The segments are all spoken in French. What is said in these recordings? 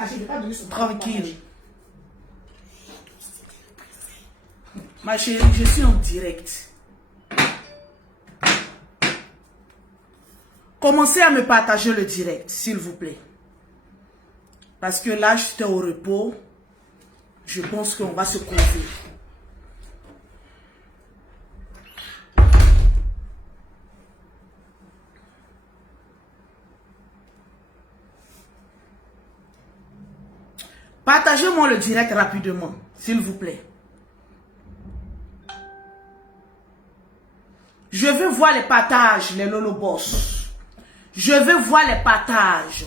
partager, je vais pas donner son Tranquille. Ma chérie, je suis en direct. Commencez à me partager le direct, s'il vous plaît. Parce que là, j'étais au repos. Je pense qu'on va se confier. Partagez-moi le direct rapidement, s'il vous plaît. Je veux voir les partages, les Lolo Boss. Je veux voir les partages.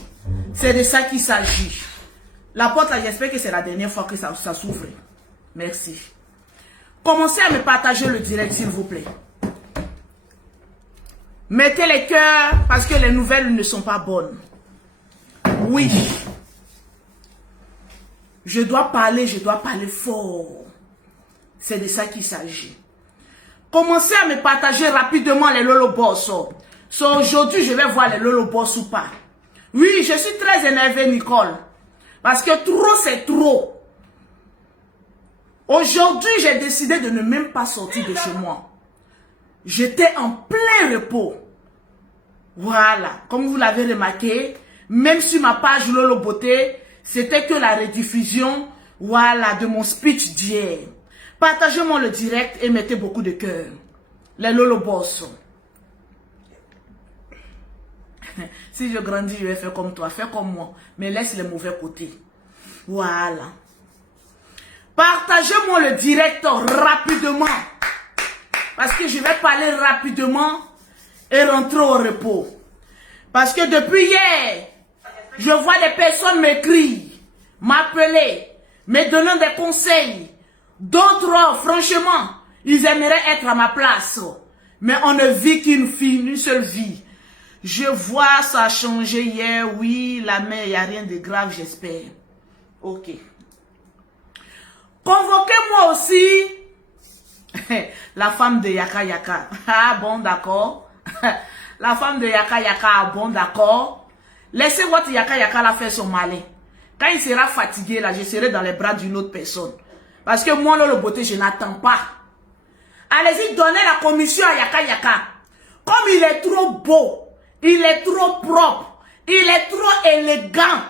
C'est de ça qu'il s'agit. La porte là, j'espère que c'est la dernière fois que ça s'ouvre. Merci. Commencez à me partager le direct, s'il vous plaît. Mettez les cœurs parce que les nouvelles ne sont pas bonnes. Oui. Je dois parler fort. C'est de ça qu'il s'agit. Commencez à me partager rapidement les Lolo Boss. So, aujourd'hui, je vais voir les Lolo Boss ou pas. Oui, je suis très énervée, Nicole. Parce que trop, c'est trop. Aujourd'hui, j'ai décidé de ne même pas sortir de chez moi. J'étais en plein repos. Voilà. Comme vous l'avez remarqué, même sur ma page Lolo Beauté, c'était que la rediffusion, voilà, de mon speech d'hier. Partagez-moi le direct et mettez beaucoup de cœur. Les Lolo Boss. Si je grandis, je vais faire comme toi. Fais comme moi. Mais laisse les mauvais côtés. Voilà. Partagez-moi le direct rapidement. Parce que je vais parler rapidement et rentrer au repos. Parce que depuis hier, je vois des personnes m'écrire, m'appeler, me donnant des conseils. D'autres, franchement, ils aimeraient être à ma place. Mais on ne vit qu'une seule vie. Je vois ça a changé hier. Oui, la mère, il n'y a rien de grave, j'espère. Ok. Convoquez-moi aussi la femme de Yaka Yaka. Ah bon, d'accord. La femme de Yaka Yaka, ah bon, d'accord. Laissez votre Yaka Yaka la faire son malin. Quand il sera fatigué, là, je serai dans les bras d'une autre personne. Parce que moi, Lolo Beauté, je n'attends pas. Allez-y, donnez la commission à Yaka Yaka. Comme il est trop beau, il est trop propre, il est trop élégant,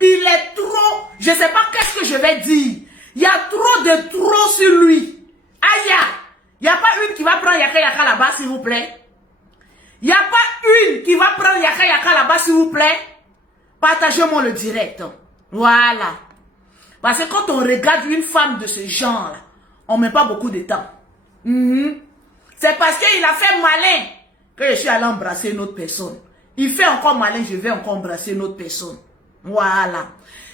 il est trop... Je ne sais pas qu'est-ce que je vais dire. Il y a trop de trop sur lui. Aïe, il n'y a pas une qui va prendre Yaka Yaka là-bas, s'il vous plaît. Il n'y a pas une qui va prendre Yaka Yaka là-bas, s'il vous plaît. Partagez-moi le direct. Voilà. Parce que quand on regarde une femme de ce genre-là, on ne met pas beaucoup de temps. C'est parce qu'il a fait malin que je suis allé embrasser une autre personne. Il fait encore malin, je vais encore embrasser une autre personne. Voilà.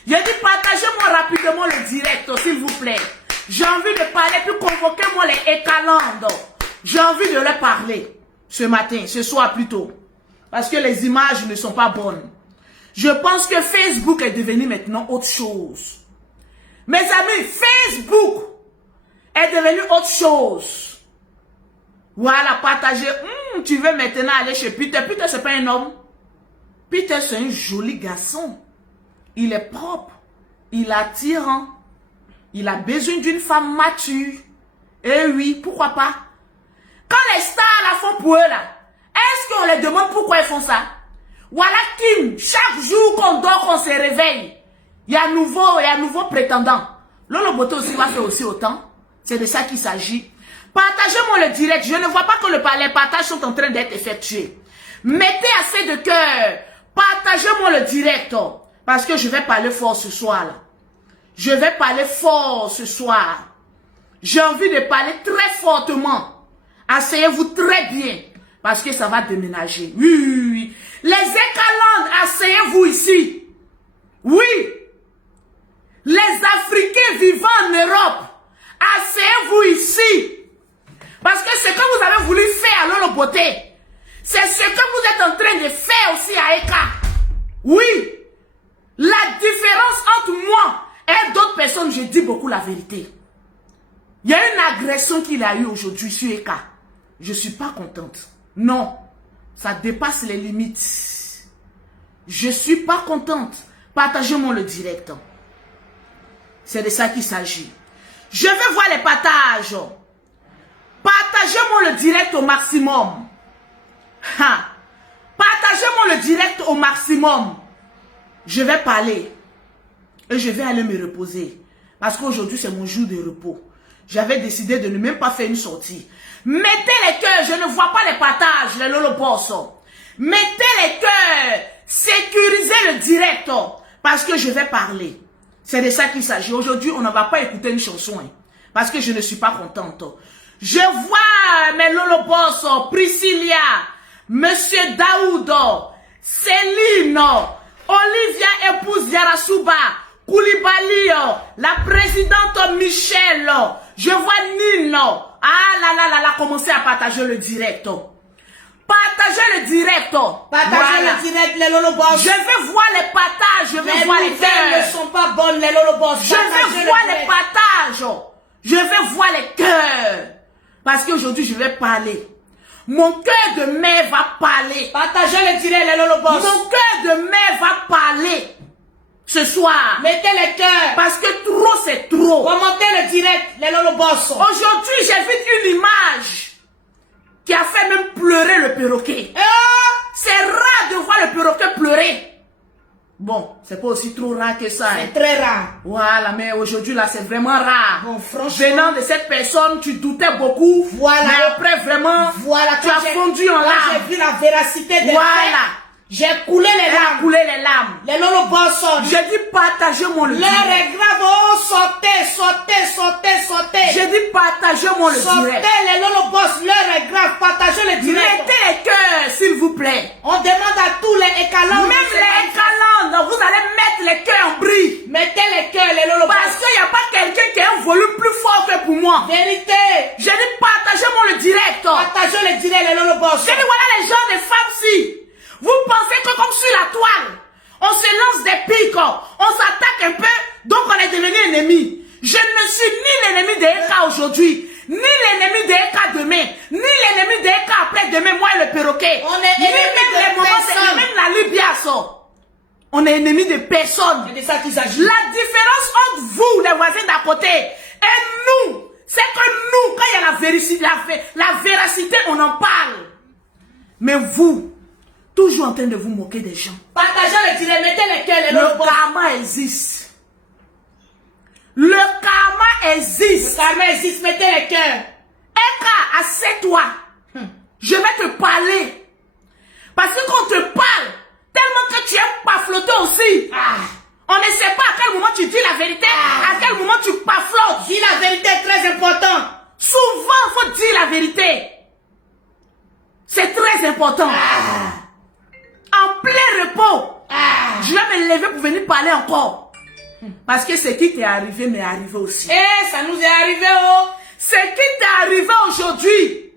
J'ai dit partagez-moi rapidement le direct, s'il vous plaît. J'ai envie de parler, puis convoquez-moi les écalandes. J'ai envie de leur parler ce matin, ce soir plutôt. Parce que les images ne sont pas bonnes. Je pense que Facebook est devenu maintenant autre chose. Mes amis, Facebook est devenu autre chose. Voilà, partagez. Tu veux maintenant aller chez Peter. Peter, c'est pas un homme. Peter, c'est un joli garçon. Il est propre. Il est attirant. Il a besoin d'une femme mature. Eh oui, pourquoi pas? Quand les stars la font pour eux là, est-ce qu'on les demande pourquoi ils font ça? Voilà Kim, chaque jour qu'on dort, qu'on se réveille, il y a un nouveau prétendant. Lolo Beauté aussi va faire aussi autant. C'est de ça qu'il s'agit. Partagez-moi le direct. Je ne vois pas que les partages sont en train d'être effectués. Mettez assez de cœur. Partagez-moi le direct. Parce que je vais parler fort ce soir là. Je vais parler fort ce soir. J'ai envie de parler très fortement. Asseyez-vous très bien. Parce que ça va déménager. Oui, oui, oui. Les écalandes, asseyez-vous ici. Oui. Les Africains vivant en Europe, asseyez-vous ici. Parce que ce que vous avez voulu faire à Lolo Beauté, c'est ce que vous êtes en train de faire aussi à Eka. Oui. La différence entre moi et d'autres personnes, je dis beaucoup la vérité. Il y a une agression qu'il a eue aujourd'hui sur Eka. Je ne suis pas contente. Non. Ça dépasse les limites. Je ne suis pas contente. Partagez-moi le direct. C'est de ça qu'il s'agit. Je vais voir les partages. Partagez-moi le direct au maximum. Partagez-moi le direct au maximum. Je vais parler. Et je vais aller me reposer. Parce qu'aujourd'hui, c'est mon jour de repos. J'avais décidé de ne même pas faire une sortie. Mettez les cœurs. Je ne vois pas les partages, les lolobos. Mettez les cœurs. Sécurisez le direct. Parce que je vais parler. C'est de ça qu'il s'agit. Aujourd'hui, on ne va pas écouter une chanson. Parce que je ne suis pas contente. Je vois mes lolobos, Priscilla, Monsieur Daoud, Céline, Olivia épouse Yarasuba, Koulibaly, la présidente Michel, je vois Nino. Ah là là là là, commencez à partager le direct. Partagez le direct. Partagez le direct, les lolobos. Je vais voir les partages, je vais voir les cœurs. Les ne sont pas bonnes, les lolobos. Je vais voir les partages. Je vais voir les cœurs. Parce qu'aujourd'hui, je vais parler. Mon cœur de mère va parler. Partagez le direct, les lolobos. Mon cœur de mère va parler. Ce soir. Mettez les cœurs. Parce que trop, c'est trop. Commentez le direct, les lolobos. Aujourd'hui, j'ai vu une image qui a fait même pleurer le perroquet. C'est rare de voir le perroquet pleurer. Bon, c'est pas aussi trop rare que ça. C'est très rare. Voilà, mais aujourd'hui, là, c'est vraiment rare. Bon, franchement. Venant de cette personne, tu doutais beaucoup. Voilà. Mais après, vraiment, voilà, tu as fondu en larmes. J'ai vu la véracité des Voilà. J'ai coulé les larmes. Coulé les larmes. Les lolobos sont. J'ai dit partagez-moi le direct. L'heure est grave. Oh, sortez. J'ai dit partagez-moi le direct. Sortez les lolobos. L'heure est grave. Partagez le direct. Mettez les cœurs, s'il vous plaît. On demande à tous les écalants. Même les écalants, vous allez mettre les cœurs en bris. Mettez les cœurs, les lolobos. Parce qu'il n'y a pas quelqu'un qui a un volume plus fort que pour moi. Vérité. J'ai dit partagez-moi le direct. Partagez le direct, les lolobos. J'ai dit voilà les gens, les femmes-ci. Vous pensez que comme sur la toile, on se lance des pics, on s'attaque un peu, donc on est devenu ennemi. Je ne suis ni l'ennemi des Eka aujourd'hui, ni l'ennemi des Eka demain, ni l'ennemi des Eka après-demain, moi et le perroquet. On est ennemi de personne. Même la Libya, on est ennemi de personne. C'est de ça qu'il s'agit. La différence entre vous, les voisins d'à côté, et nous, c'est que nous, quand il y a la véracité, on en parle. Mais vous, toujours en train de vous moquer des gens. Partagez le direct, mettez les cœurs, les Le lolobos. karma existe. Le karma existe. Le karma existe, mettez les cœurs. Eka, assieds-toi. Je vais te parler. Parce que quand on te parle, tellement que tu aimes pafloter aussi. On ne sait pas à quel moment tu dis la vérité, à quel moment tu paflotes. Dis la vérité est très important. Souvent, il faut dire la vérité. C'est très important. En plein repos, je vais me lever pour venir parler encore. Parce que ce qui t'est arrivé m'est arrivé aussi. Ça nous est arrivé, oh. Ce qui t'est arrivé aujourd'hui,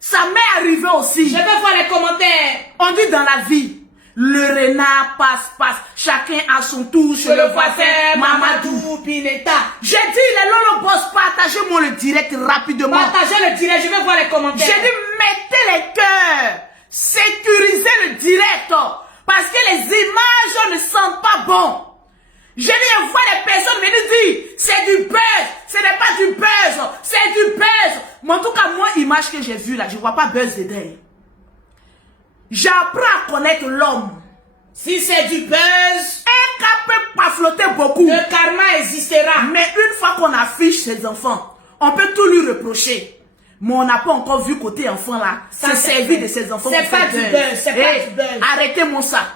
ça m'est arrivé aussi. Je vais voir les commentaires. On dit dans la vie, le renard passe. Chacun à son tour chez le voisin Mamadou. Pineta. J'ai dit les lolobos, partagez-moi le direct rapidement. Partagez le direct, je vais voir les commentaires. J'ai dit mettez les cœurs. Sécurisez le direct. Parce que les images ne sentent pas bon. J'ai dit, voir les personnes venir dire, c'est du buzz, ce n'est pas du buzz, c'est du buzz. Mais en tout cas, moi, l'image que j'ai vue là, je ne vois pas buzz dedans. J'apprends à connaître l'homme. Si c'est du buzz, un cas peut pas flotter beaucoup. Le karma existera. Mais une fois qu'on affiche ses enfants, on peut tout lui reprocher. Mais on n'a pas encore vu côté enfant là. C'est servi de ses enfants. C'est pas du buzz, c'est pas du buzz. Arrêtez-moi ça.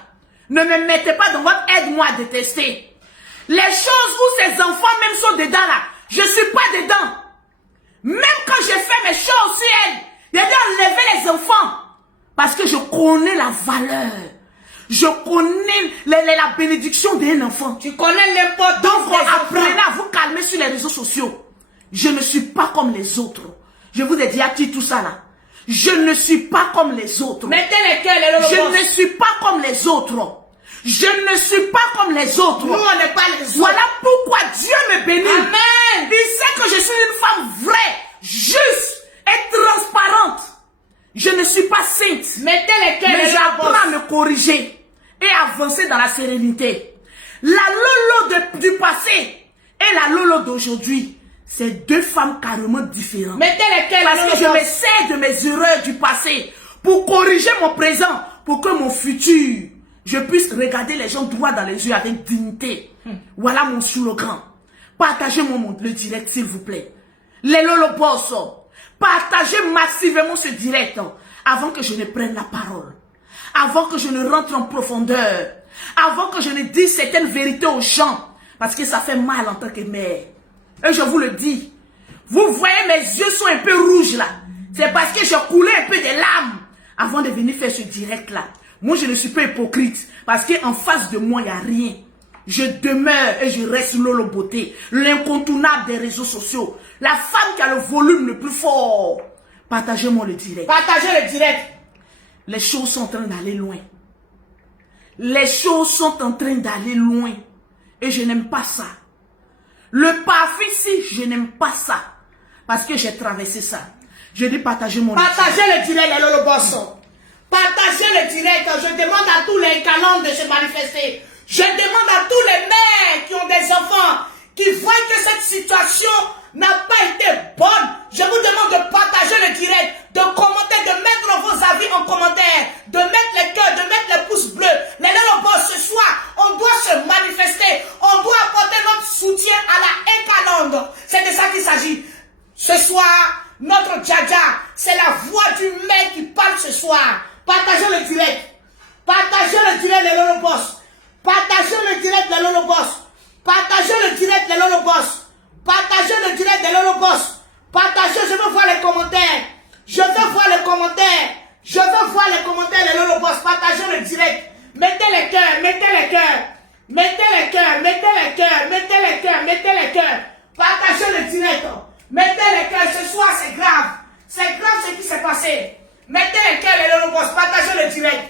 Ne me mettez pas dans votre aide-moi à détester. Les choses où ces enfants même sont dedans là, je ne suis pas dedans. Même quand je fais mes choses sur elles, il y a enlever les enfants. Parce que je connais la valeur. Je connais la bénédiction d'un enfant. Tu connais l'importance. Donc apprenez à vous calmer sur les réseaux sociaux. Je ne suis pas comme les autres. Je vous ai dit à qui tout ça là. Je ne suis pas comme les autres. Mettez les cœurs, les lolobos. Je ne suis pas comme les autres. Je ne suis pas comme les autres. Nous, on n'est pas les autres. Voilà pourquoi Dieu me bénit. Amen. Il sait que je suis une femme vraie, juste et transparente. Je ne suis pas sainte. Mettez les cœurs, Mais les j'apprends lolobos. à me corriger et avancer dans la sérénité. La Lolo du passé et la Lolo d'aujourd'hui, c'est deux femmes carrément différentes. Mettez les cœurs, Parce que je me sers de mes erreurs du passé pour corriger mon présent, pour que mon futur, je puisse regarder les gens droit dans les yeux avec dignité. Voilà mon slogan. Partagez-moi le direct, s'il vous plaît. Les Lolo Boss, partagez massivement ce direct avant que je ne prenne la parole, avant que je ne rentre en profondeur, avant que je ne dise certaines vérités aux gens, parce que ça fait mal en tant que mère. Et je vous le dis, vous voyez mes yeux sont un peu rouges là, c'est parce que j'ai coulé un peu de larmes avant de venir faire ce direct là. Moi je ne suis pas hypocrite, parce qu'en face de moi il n'y a rien. Je demeure et je reste Lolo Beauté, l'incontournable des réseaux sociaux, la femme qui a le volume le plus fort. Partagez-moi le direct. Partagez le direct. Les choses sont en train d'aller loin. Les choses sont en train d'aller loin. Et je n'aime pas ça. Le parfait, je n'aime pas ça. Parce que j'ai traversé ça. Je dis partagez-moi le direct. Partagez le direct, les Lolo Boss. Partagez le direct. Je demande à tous les calendres de se manifester. Je demande à tous les mères qui ont des enfants, qui voient que cette situation n'a pas été bonne. Je vous demande de partager le direct, de commenter, de mettre vos avis en commentaire, de mettre les cœurs, de mettre les pouces bleus. Les Lolo Boss, ce soir, on doit se manifester. On doit apporter notre soutien à la Ekalande. C'est de ça qu'il s'agit. Ce soir, notre Djaja, c'est la voix du maire qui parle ce soir. Partagez le direct. Partagez le direct, les Lolo Boss. Partagez le direct de Lolo Boss. Partagez le direct de Lolo Boss. Partagez le direct de Lolo Boss. Partagez, je veux voir les commentaires. Je veux voir les commentaires. Je veux voir les commentaires de Lolo Boss. Partagez le direct. Mettez les cœurs, mettez les cœurs. Mettez les cœurs, mettez les cœurs, mettez les cœurs, mettez les cœurs. Partagez le direct. Mettez les cœurs. Ce soir, c'est grave. C'est grave ce qui s'est passé. Mettez les cœurs, les Lolo Boss. Partagez le direct.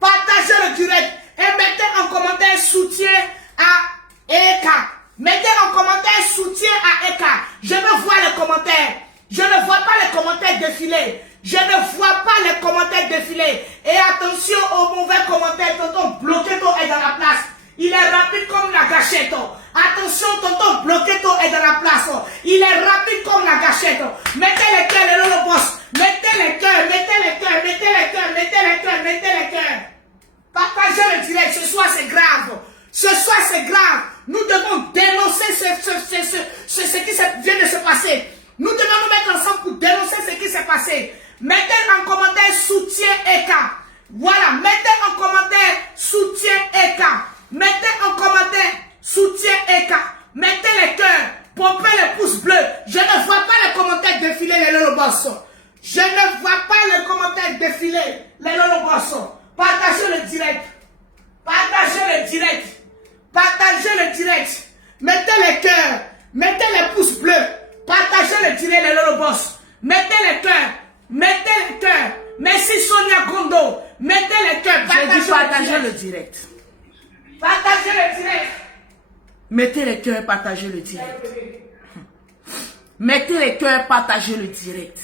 Partagez le direct. Et mettez en commentaire soutien à Eka. Mettez en commentaire soutien à Eka. Je veux voir les commentaires. Je ne vois pas les commentaires défiler. Je ne vois pas les commentaires défiler. Et attention aux mauvais commentaires. Tonton Bloqueto est dans la place. Il est rapide comme la gâchette. Attention, tonton Bloqueto est dans la place. Il est rapide comme la gâchette. Mettez les cœurs, les Lolo Boss. Mettez les cœurs, mettez les cœurs, mettez les cœurs, mettez les cœurs, mettez les cœurs. Partagez le direct, ce soir c'est grave. Ce soir c'est grave. Nous devons dénoncer ce qui vient de se passer. Nous devons nous mettre ensemble pour dénoncer ce qui s'est passé. Mettez en commentaire soutien Eka. Voilà, mettez en commentaire soutien Eka. Mettez en commentaire soutien Eka. Mettez les cœurs, pompez les pouces bleus. Je ne vois pas les commentaires défiler, les Lolo Boss. Je ne vois pas les commentaires défiler, les Lolo Boss. Partagez le direct. Partagez le direct. Partagez le direct. Mettez les cœurs. Mettez les pouces bleus. Partagez le direct, les Lolo Boss. Mettez les cœurs. Mettez les cœurs. Merci Sonia Gondo. Mettez les cœurs. Partagez le direct. Partagez le direct. Mettez les cœurs, partagez le direct. Mettez les cœurs, partagez le direct.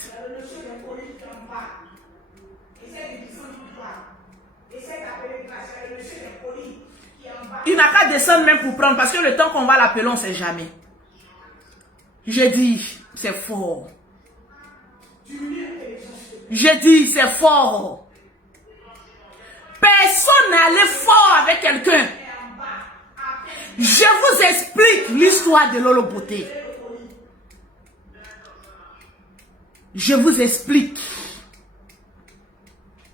Il n'a qu'à descendre même pour prendre, parce que le temps qu'on va l'appeler, on ne sait jamais. J'ai dit, c'est fort. J'ai dit, c'est fort. Personne n'est allé fort avec quelqu'un. Je vous explique l'histoire de Lolo Beauté. Je vous explique.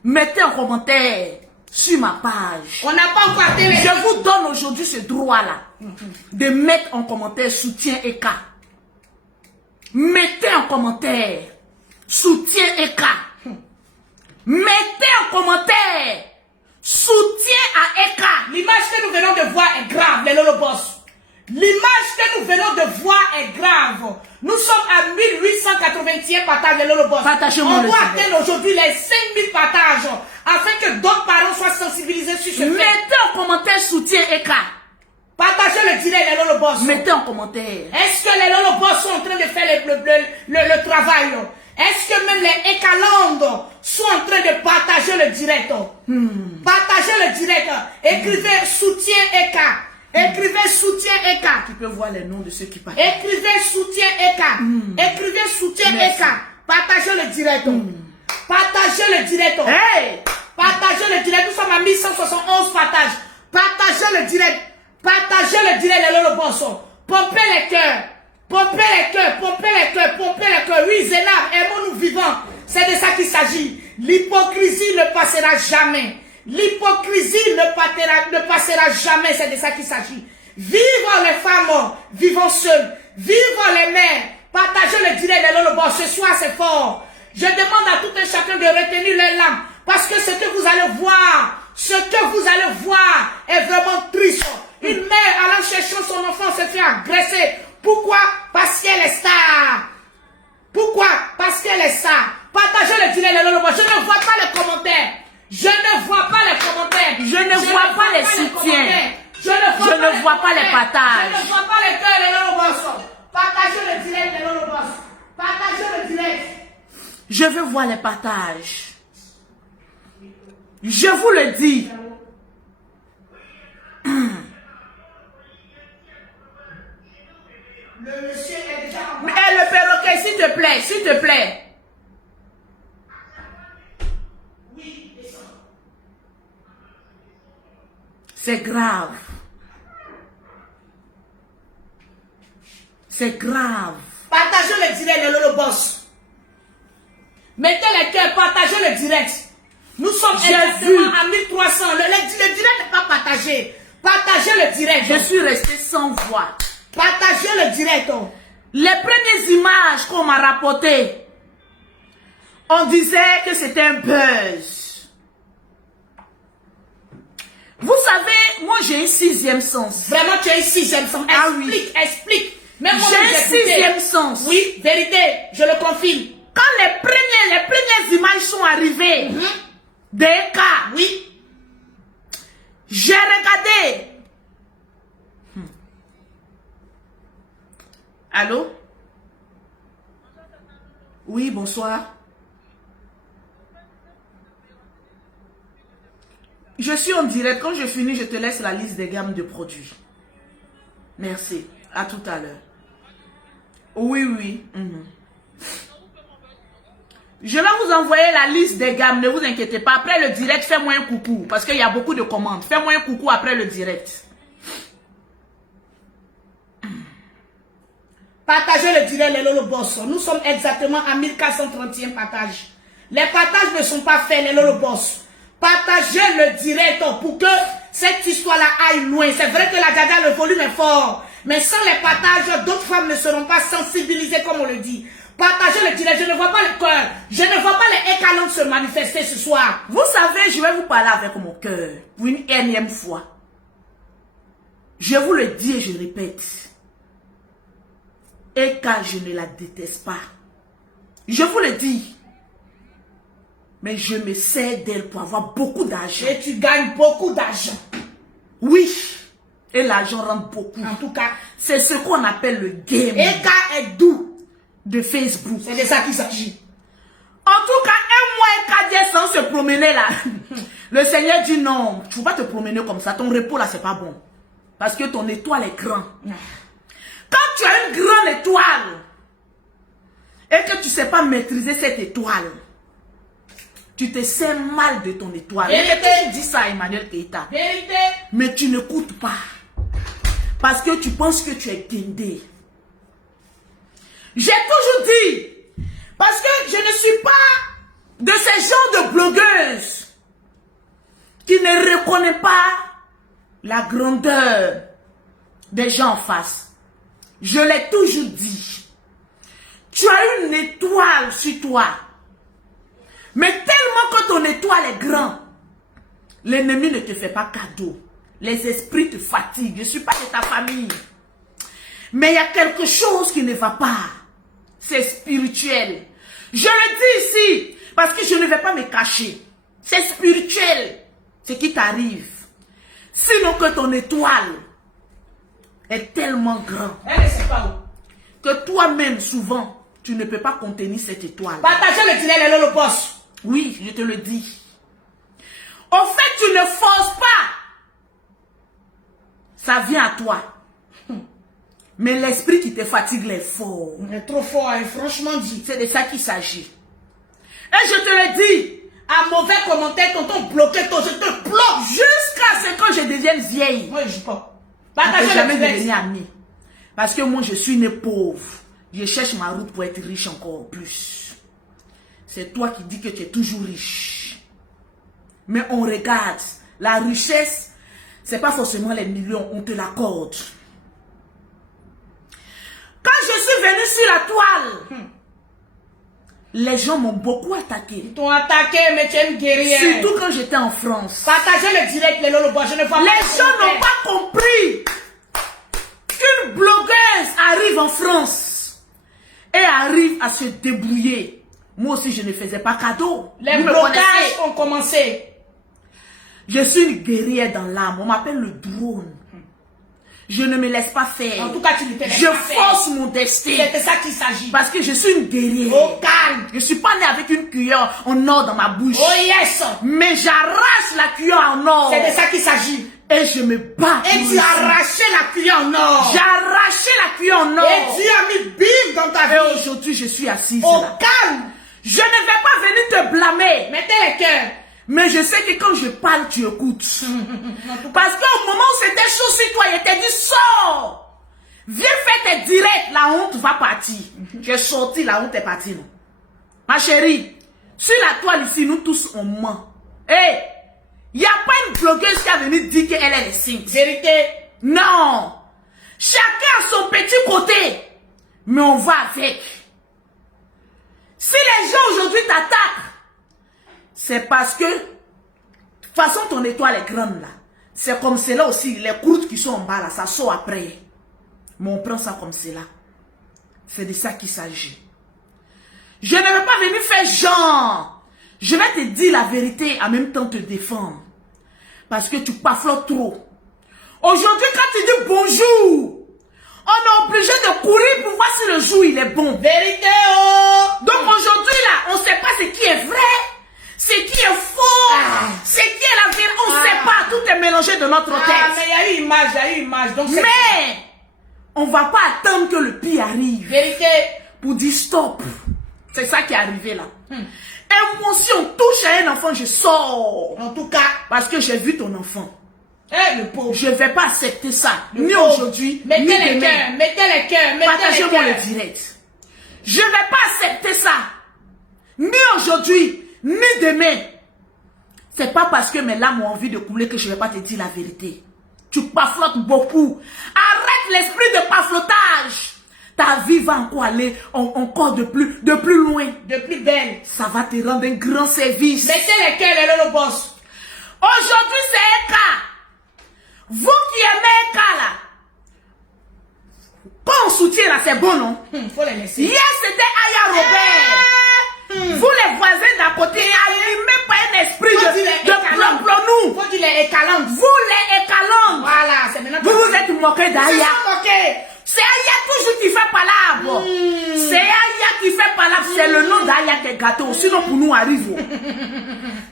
Mettez en commentaire sur ma page. On n'a pas encore télé. Je vous donne aujourd'hui ce droit-là de mettre en commentaire soutien Eka. Mettez en commentaire soutien Eka. Mettez en commentaire soutien à Eka. L'image que nous venons de voir est grave, les Lolo Boss. L'image que nous venons de voir est grave. Nous sommes à 1881 partages, les Lolo Boss. On doit atteindre aujourd'hui les 5000 partages afin que d'autres parents soient sensibilisés sur ce fait. Mettez en commentaire soutien Eka. Partagez le direct, les Lolo Boss. Mettez en commentaire. Est-ce que les Lolo Boss sont en train de faire le travail? Est-ce que même les Ekalandes sont en train de partager le direct? Partagez le direct. Écrivez soutien Eka. Écrivez soutien Eka. Tu peux voir les noms de ceux qui parlent. Écrivez soutien Eka. Écrivez soutien Eka. Partagez le direct. Partagez le direct. Hey! Partagez le direct. Nous sommes à 1171 partages. Partagez le direct. Partagez le direct, les Lolo Boss. Pompez les cœurs. Pompez les cœurs. Pompez les cœurs. Pompez les cœurs. Oui, Zénab, aimons-nous vivants. C'est de ça qu'il s'agit. L'hypocrisie ne passera jamais. L'hypocrisie ne passera jamais. C'est de ça qu'il s'agit. Vivons les femmes. Vivons seuls. Vivons les mères. Partagez le direct, les Lolo Boss. Ce soir, c'est fort. Je demande à tout un chacun de retenir les larmes. Parce que ce que vous allez voir, est vraiment triste. Une mère allant chercher son enfant se fait agresser. Pourquoi? Parce qu'elle est star. Pourquoi? Parce qu'elle est star. Partagez le direct, les Lolo Boss. Je ne vois pas les commentaires. Je ne vois pas les commentaires. Je ne vois pas les soutiens. Je ne vois pas les partages. Je ne vois pas les cœurs, les Lolo Boss. Partagez le direct, les Lolo Boss. Partagez le direct. Je veux voir les partages. Je vous le dis. Le monsieur est déjà en bas. Le perroquet, s'il te plaît, s'il te plaît. Oui, descends. C'est grave. C'est grave. Partagez le direct, les Lolo Boss. Mettez les cœurs, partagez le direct. Nous sommes exactement à 1300. Le direct n'est pas partagé. Partagez le direct. Je suis restée sans voix. Partagez le direct. Les premières images qu'on m'a rapportées, on disait que c'était un buzz. Vous savez, moi j'ai un sixième sens. Vraiment, tu as un sixième sens. Ah Explique, oui. explique. Même moi, J'ai un sixième sens. Oui, vérité, je le confirme. Quand les premières images sont arrivées, des cas, Oui. j'ai regardé. Allô? Oui, bonsoir. Je suis en direct. Quand je finis, je te laisse la liste des gammes de produits. Merci. À tout à l'heure. Oui, oui. Je vais vous envoyer la liste des gammes. Ne vous inquiétez pas. Après le direct, fais-moi un coucou. Parce qu'il y a beaucoup de commandes. Fais-moi un coucou après le direct. Partagez le direct, les Lolo Boss. Nous sommes exactement à 1431 partages. Les partages ne sont pas faits, les Lolo Boss. Partagez le direct pour que cette histoire-là aille loin. C'est vrai que la Dada, le volume est fort. Mais sans les partages, d'autres femmes ne seront pas sensibilisées comme on le dit. Partagez le direct. Je ne vois pas le cœur. Je ne vois pas les écalons se manifester ce soir. Vous savez, je vais vous parler avec mon cœur. Pour une énième fois. Je vous le dis et je répète. Eka, je ne la déteste pas. Je vous le dis. Mais je me sers d'elle pour avoir beaucoup d'argent. Et tu gagnes beaucoup d'argent. Oui. Et l'argent rentre beaucoup. En tout cas, c'est ce qu'on appelle le game. Eka est doux de Facebook. C'est de ça qu'il s'agit. En tout cas, un mois Eka dit sans se promener là. Le Seigneur dit non, tu ne vas pas te promener comme ça. Ton repos là, c'est pas bon. Parce que ton étoile est grande. Quand tu as une grande étoile et que tu ne sais pas maîtriser cette étoile, tu te sers mal de ton étoile. Tu dis ça à Emmanuel Keita. Vérité. Mais tu n'écoutes pas. Parce que tu penses que tu es guindé. J'ai toujours dit, parce que je ne suis pas de ces genres de blogueuses qui ne reconnaissent pas la grandeur des gens en face. Je l'ai toujours dit. Tu as une étoile sur toi. Mais tellement que ton étoile est grande, l'ennemi ne te fait pas cadeau. Les esprits te fatiguent. Je ne suis pas de ta famille. Mais il y a quelque chose qui ne va pas. C'est spirituel. Je le dis ici, parce que je ne vais pas me cacher. C'est spirituel, ce qui t'arrive. Sinon que ton étoile est tellement grande Elle ne sait pas où. que toi-même, souvent, tu ne peux pas contenir cette étoile. Partagez le direct, les Lolo Boss. Oui, je te le dis. En fait, tu ne forces pas ça vient à toi. Mais l'esprit qui te fatigue est fort. Il est trop fort, hein, franchement dit. C'est de ça qu'il s'agit. Et je te le dis, un mauvais commentaire, tonton bloqué, je te bloque. Jusqu'à ce que je devienne vieille. Moi, je ne pas. Je ne peux jamais devenir amie. Parce que moi, je suis née pauvre. Je cherche ma route pour être riche encore plus. C'est toi qui dis que tu es toujours riche. Mais on regarde. La richesse, ce n'est pas forcément les millions, on te l'accorde. Quand je suis venue sur la toile, les gens m'ont beaucoup attaqué. Ils t'ont attaqué, mais tu es une guerrière. Surtout quand j'étais en France. Partagez le direct, les lolobois, je ne vois pas. Les gens n'ont pas compris qu'une blogueuse arrive en France et arrive à se débrouiller. Moi aussi, je ne faisais pas cadeau. Les blocages ont commencé. Je suis une guerrière dans l'âme. On m'appelle le drone. Je ne me laisse pas faire. En tout cas, tu ne te laisses je pas faire. force mon destin. C'est de ça qu'il s'agit. Parce que je suis une guerrière. Au calme. Je ne suis pas née avec une cuillère en or dans ma bouche. Oh yes. Mais j'arrache la cuillère en or. C'est de ça qu'il s'agit. Et je me bats. Et tu as arraché la cuillère en or. J'ai arraché la cuillère en or. Et tu as mis bim dans ta vie. Et aujourd'hui, je suis assise Au là. calme. Je ne vais pas venir te blâmer. Mettez les cœurs. Mais je sais que quand je parle, tu écoutes. Parce qu'au moment où c'était chaud sur toi, il t'a dit sors. Viens faire tes directs, la honte va partir. J'ai sorti, la honte est partie. Non? Ma chérie, sur la toile ici, nous tous on ment. Hé, il n'y a pas une blogueuse qui a venu dire qu'elle est les signes. Vérité. Non. Chacun a son petit côté. Mais on va avec. Si les gens aujourd'hui t'attaquent, c'est parce que, de toute façon, ton étoile est grande là. C'est comme cela aussi, les croûtes qui sont en bas là, ça sort après. Mais on prend ça comme cela. C'est de ça qu'il s'agit. Je ne vais pas venir faire genre. Je vais te dire la vérité, en même temps te défendre. Parce que tu paflottes trop. Aujourd'hui, quand tu dis bonjour, on est obligé de courir pour voir si le jour il est bon. Vérité, oh. Donc aujourd'hui là, on ne sait pas ce qui est vrai. Ce qui est faux, ce qui est la vérité, on ne sait pas, tout est mélangé de notre tête. Mais il y a eu image, donc c'est... Mais, on ne va pas attendre que le pire arrive. Vérité. Pour dire stop. C'est ça qui est arrivé là. Et moi, si on touche à un enfant, je sors. En tout cas. Parce que j'ai vu ton enfant. Le pauvre. Je ne vais pas accepter ça. Le ni pauvre. aujourd'hui, Mettez ni les demain. cœurs, mettez les cœurs, mettez les Partagez-moi cœurs. le direct. Je ne vais pas accepter ça. Ni aujourd'hui, ni demain. C'est pas parce que mes larmes ont envie de couler que je ne vais pas te dire la vérité. Tu paflottes beaucoup. Arrête l'esprit de paflotage. Ta vie va encore aller encore de plus loin. De plus belle. Ça va te rendre un grand service. Mettez les cœurs, les lolo boss. Aujourd'hui, c'est un cas. Vous qui aimez un cas là. Quand on soutient là, c'est bon, non? Faut les laisser. Hier, c'était Aya Robert. Vous les voisins d'à côté, allumez pas un esprit de plomb-nous. Faut dire les écalantes. Vous les écalantes. Voilà, c'est maintenant. Vous vous êtes moqués d'Aya. moqués. C'est Aya toujours qui fait palabre. C'est Aya qui fait palabre. C'est le nom d'Aya qui est gâté. Sinon pour nous arrive.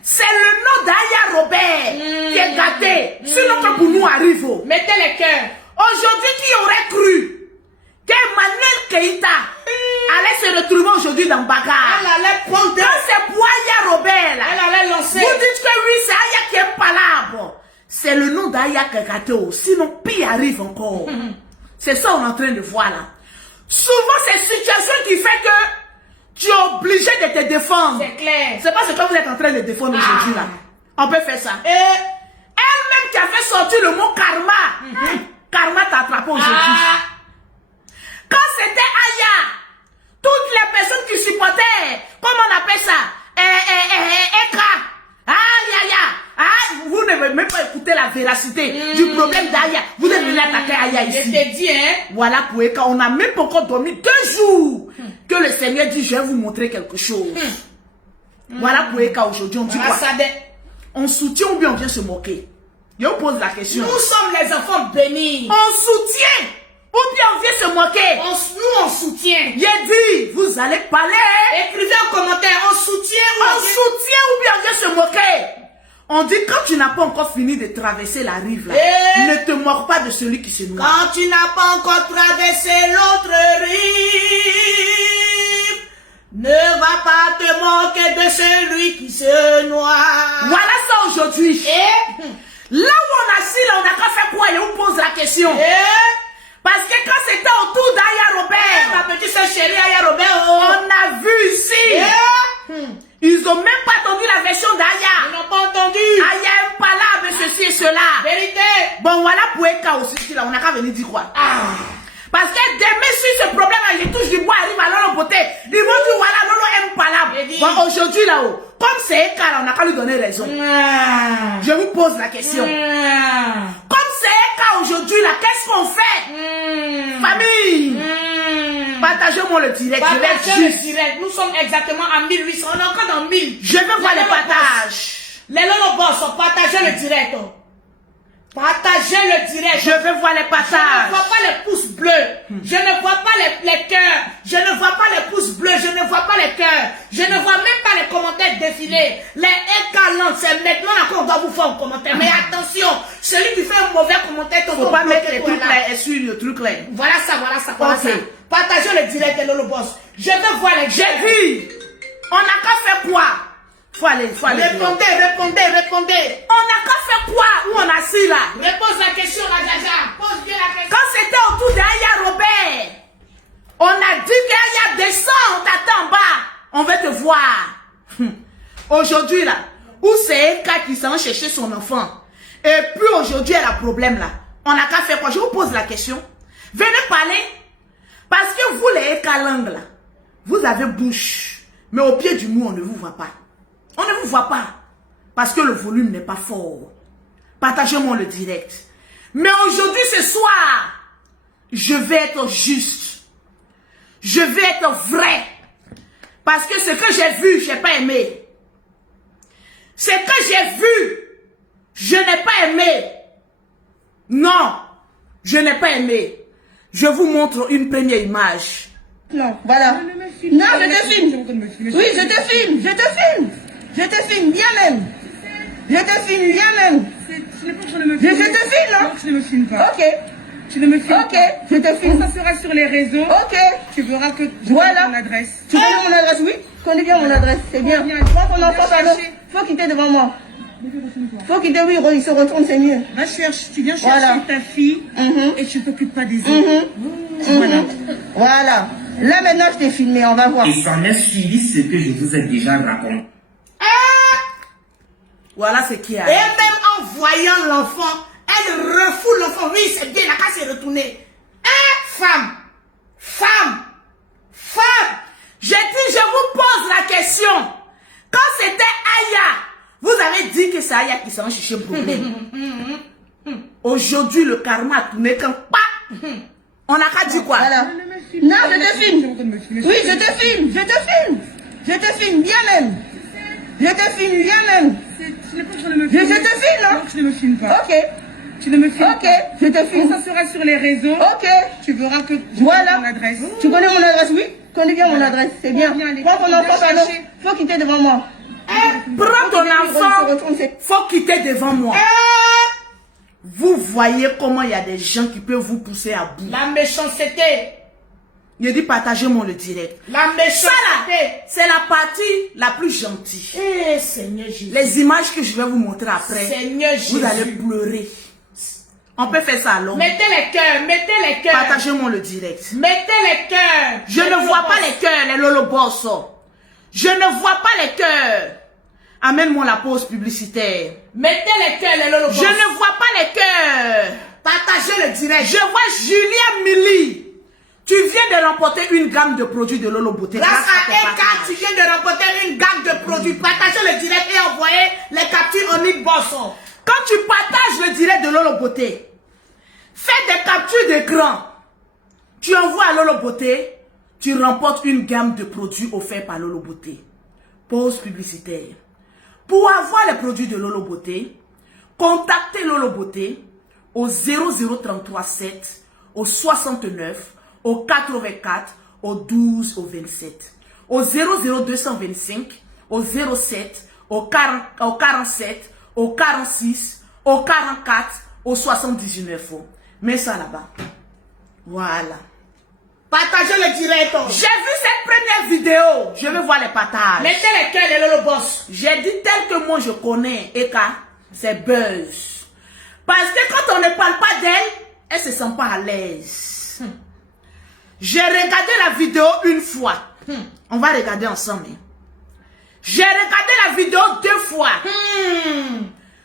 C'est le nom d'Aya Robert qui est gâté. Sinon que pour nous arrive. Mettez les cœurs. Aujourd'hui, qui aurait cru qu'Emmanuel Keïta allait se retrouver aujourd'hui dans Bagarre? Elle allait prendre. Quand c'est pour Aya Robert là, Elle allait lancer. vous dites que oui, c'est Aya qui est palabre. C'est le nom d'Aya qui est gâté. Sinon, pire arrive encore. C'est ça qu'on est en train de voir là. Souvent, c'est cette situation qui fait que tu es obligé de te défendre. C'est clair. C'est pas ce que vous êtes en train de défendre aujourd'hui là. On peut faire ça. Et elle-même qui a fait sortir le mot karma. Karma t'a attrapé aujourd'hui. Quand c'était Aya, toutes les personnes qui supportaient, comment on appelle ça? Eka. Vous ne pouvez même pas écouter la véracité du problème d'Aya. Vous devez venir attaquer Aya ici. je t'ai dit, hein. Voilà pour Eka. On n'a même pas encore dormi 2 jours que le Seigneur dit, je vais vous montrer quelque chose. Voilà pour Eka aujourd'hui. On dit quoi? On soutient ou bien on vient se moquer? Je vous pose la question. Nous sommes les enfants bénis. On soutient ou bien on vient se moquer? Nous, on soutient. J'ai dit, vous allez parler. Écrivez en commentaire, on soutient ou On soutient ou bien on vient se moquer? On dit quand tu n'as pas encore fini de traverser la rive là, ne te moque pas de celui qui se noie. Quand tu n'as pas encore traversé l'autre rive, ne va pas te moquer de celui qui se noie. Voilà ça aujourd'hui. Là où on a assis, là, on n'a qu'à faire quoi? Et on pose la question. Parce que quand c'était autour d'Aya Robert, ma petite soeur chérie Aya Robert, on a vu ici. Ils n'ont même pas entendu la version d'Aya. Ils n'ont pas entendu. Aya aime pas là, mais ceci et cela. Vérité. Bon, voilà pour Eka aussi, là, on n'a qu'à venir dire quoi? Parce que demain, si ce problème-là, je touche du bois, arrive à Lolo Beauté, ils vont dire, voilà, Lolo aime pas là. Bon, aujourd'hui, là-haut, comme c'est Eka, là, on n'a qu'à lui donner raison. Je vous pose la question. Comme c'est Eka aujourd'hui, là, qu'est-ce qu'on fait? Famille, partagez-moi le direct. Partagez le direct. Nous sommes exactement à 1800. On est encore dans 1000. Je veux voir les partages. Les Lolo Boss, partagez le direct. Partagez le direct. Je veux voir les partages. Je ne vois pas les pouces bleus. Je ne vois pas les cœurs. Je ne vois pas les pouces bleus. Je ne vois pas les cœurs. Je ne vois même pas les commentaires défiler. Les écalantes, c'est maintenant qu'on doit vous faire un commentaire. Mais attention, celui qui fait un mauvais commentaire, il ne faut pas mettre les trucs là et suivre le truc là. Voilà ça, voilà ça, voilà ça. Partagez le direct de Lolo Boss. Je veux voir les J'ai vu. On n'a qu'à faire quoi? Faut aller. Répondez. On n'a qu'à faire quoi? Où on a assis là? Repose la question, la Jaja. Pose bien la question. Quand c'était autour d'Aya Robert, on a dit qu'Aya descend, on t'attend en bas. On veut te voir. Aujourd'hui là, où c'est Eka qui s'en chercher son enfant? Et puis aujourd'hui, elle a problème là. On n'a qu'à faire quoi? Je vous pose la question. Venez parler. Parce que vous les Eka langue là, vous avez bouche. Mais au pied du mur, on ne vous voit pas. On ne vous voit pas. Parce que le volume n'est pas fort. Partagez-moi le direct. Mais aujourd'hui, ce soir, je vais être juste. Je vais être vrai. Parce que ce que j'ai vu, je n'ai pas aimé. Ce que j'ai vu, je n'ai pas aimé. Non, je n'ai pas aimé. Je vous montre une première image. Non, voilà. Non, je te filme. Oui, je te filme. Je te filme, bien même. Je te filme, bien même. Ce n'est pas pour ne me Je filmer. te filme, non? Non, tu ne me filmes pas. Ok. Tu ne me filmes Ok, pas. je te Quand filme. ça sera sur les réseaux, Ok. tu verras que je Voilà. donne ton adresse. Tu connais mon adresse, oui? Tu connais bien mon adresse, c'est bien. Viens, Prends ton enfant, viens pardon. chercher. Faut quitter devant moi. Retourne-toi. Faut quitter, oui, il se retourne, c'est mieux. Va chercher, tu viens chercher Voilà. ta fille et tu ne t'occupes pas des autres. Voilà. Voilà. Là, maintenant, je t'ai filmé, on va voir. Et s'en est suivi ce que je vous ai déjà raconté. Voilà ce qui Et arrive. même en voyant l'enfant, elle refoule l'enfant. Oui, c'est bien, la qu'à se retourner. Femme. J'ai dit, je vous pose la question. Quand c'était Aya, vous avez dit que c'est Aya qui s'en cherche un problème. Aujourd'hui, le karma a tourné quand pas. On n'a qu'à dire quoi? Voilà. Ne me filme Non, pas. je te filme. Je me filmer. Oui, je te filme. Je te filme, bien même. Je te filme, bien même. Ce n'est pas pour ne me Je filmer. te filme, non? Non, tu ne me filmes pas. Ok. Tu ne me filmes Ok, pas. je te Quand filme. ça sera sur les réseaux, Ok. tu verras que je Voilà. donne ton adresse. Tu connais mon adresse, oui? Tu connais bien mon adresse, c'est bien. Viens, allez. Prends ton Viens enfant, pardon. chercher. Faut quitter devant moi. Prends ton Il se enfant, retourne, c'est- faut quitter devant moi. Vous voyez comment il y a des gens qui peuvent vous pousser à bout. La méchanceté. Je dis partagez-moi le direct. La Ça là, méchanceté. c'est la partie la plus gentille. Eh, Seigneur Jésus. Les images que je vais vous montrer après, Seigneur Jésus. vous allez pleurer. On peut faire ça alors. Mettez les cœurs, mettez les cœurs. Partagez-moi le direct. Mettez les cœurs. Je ne vois pas les cœurs, les lolobos. Je ne vois pas les cœurs. Amène-moi la pause publicitaire. Mettez les cœurs, les lolobos. Je ne vois pas les cœurs. Partagez le direct. Je vois Julien Milly. Tu viens de remporter une gamme de produits de Lolo Beauté. Grâce à ton Eka, partage. tu viens de remporter une gamme de produits. Partagez le direct et envoyez les captures en inbox. Quand tu partages le direct de Lolo Beauté, fais des captures d'écran. Tu envoies à Lolo Beauté, tu remportes une gamme de produits offerts par Lolo Beauté. Pause publicitaire. Pour avoir les produits de Lolo Beauté, contactez Lolo Beauté au 0033 7, au 69, au 84, au 12, au 27. Au 00225, au 07, au 47, au au 46, au 44, au 79. Mets ça là-bas. Voilà. Partagez le direct. J'ai vu cette première vidéo. Je veux voir les partages. Mettez lesquels, elle est le boss. J'ai dit tel que moi je connais, Eka, c'est buzz. Parce que quand on ne parle pas d'elle, elle se sent pas à l'aise. J'ai regardé la vidéo une fois. On va regarder ensemble. J'ai regardé la vidéo 2 fois.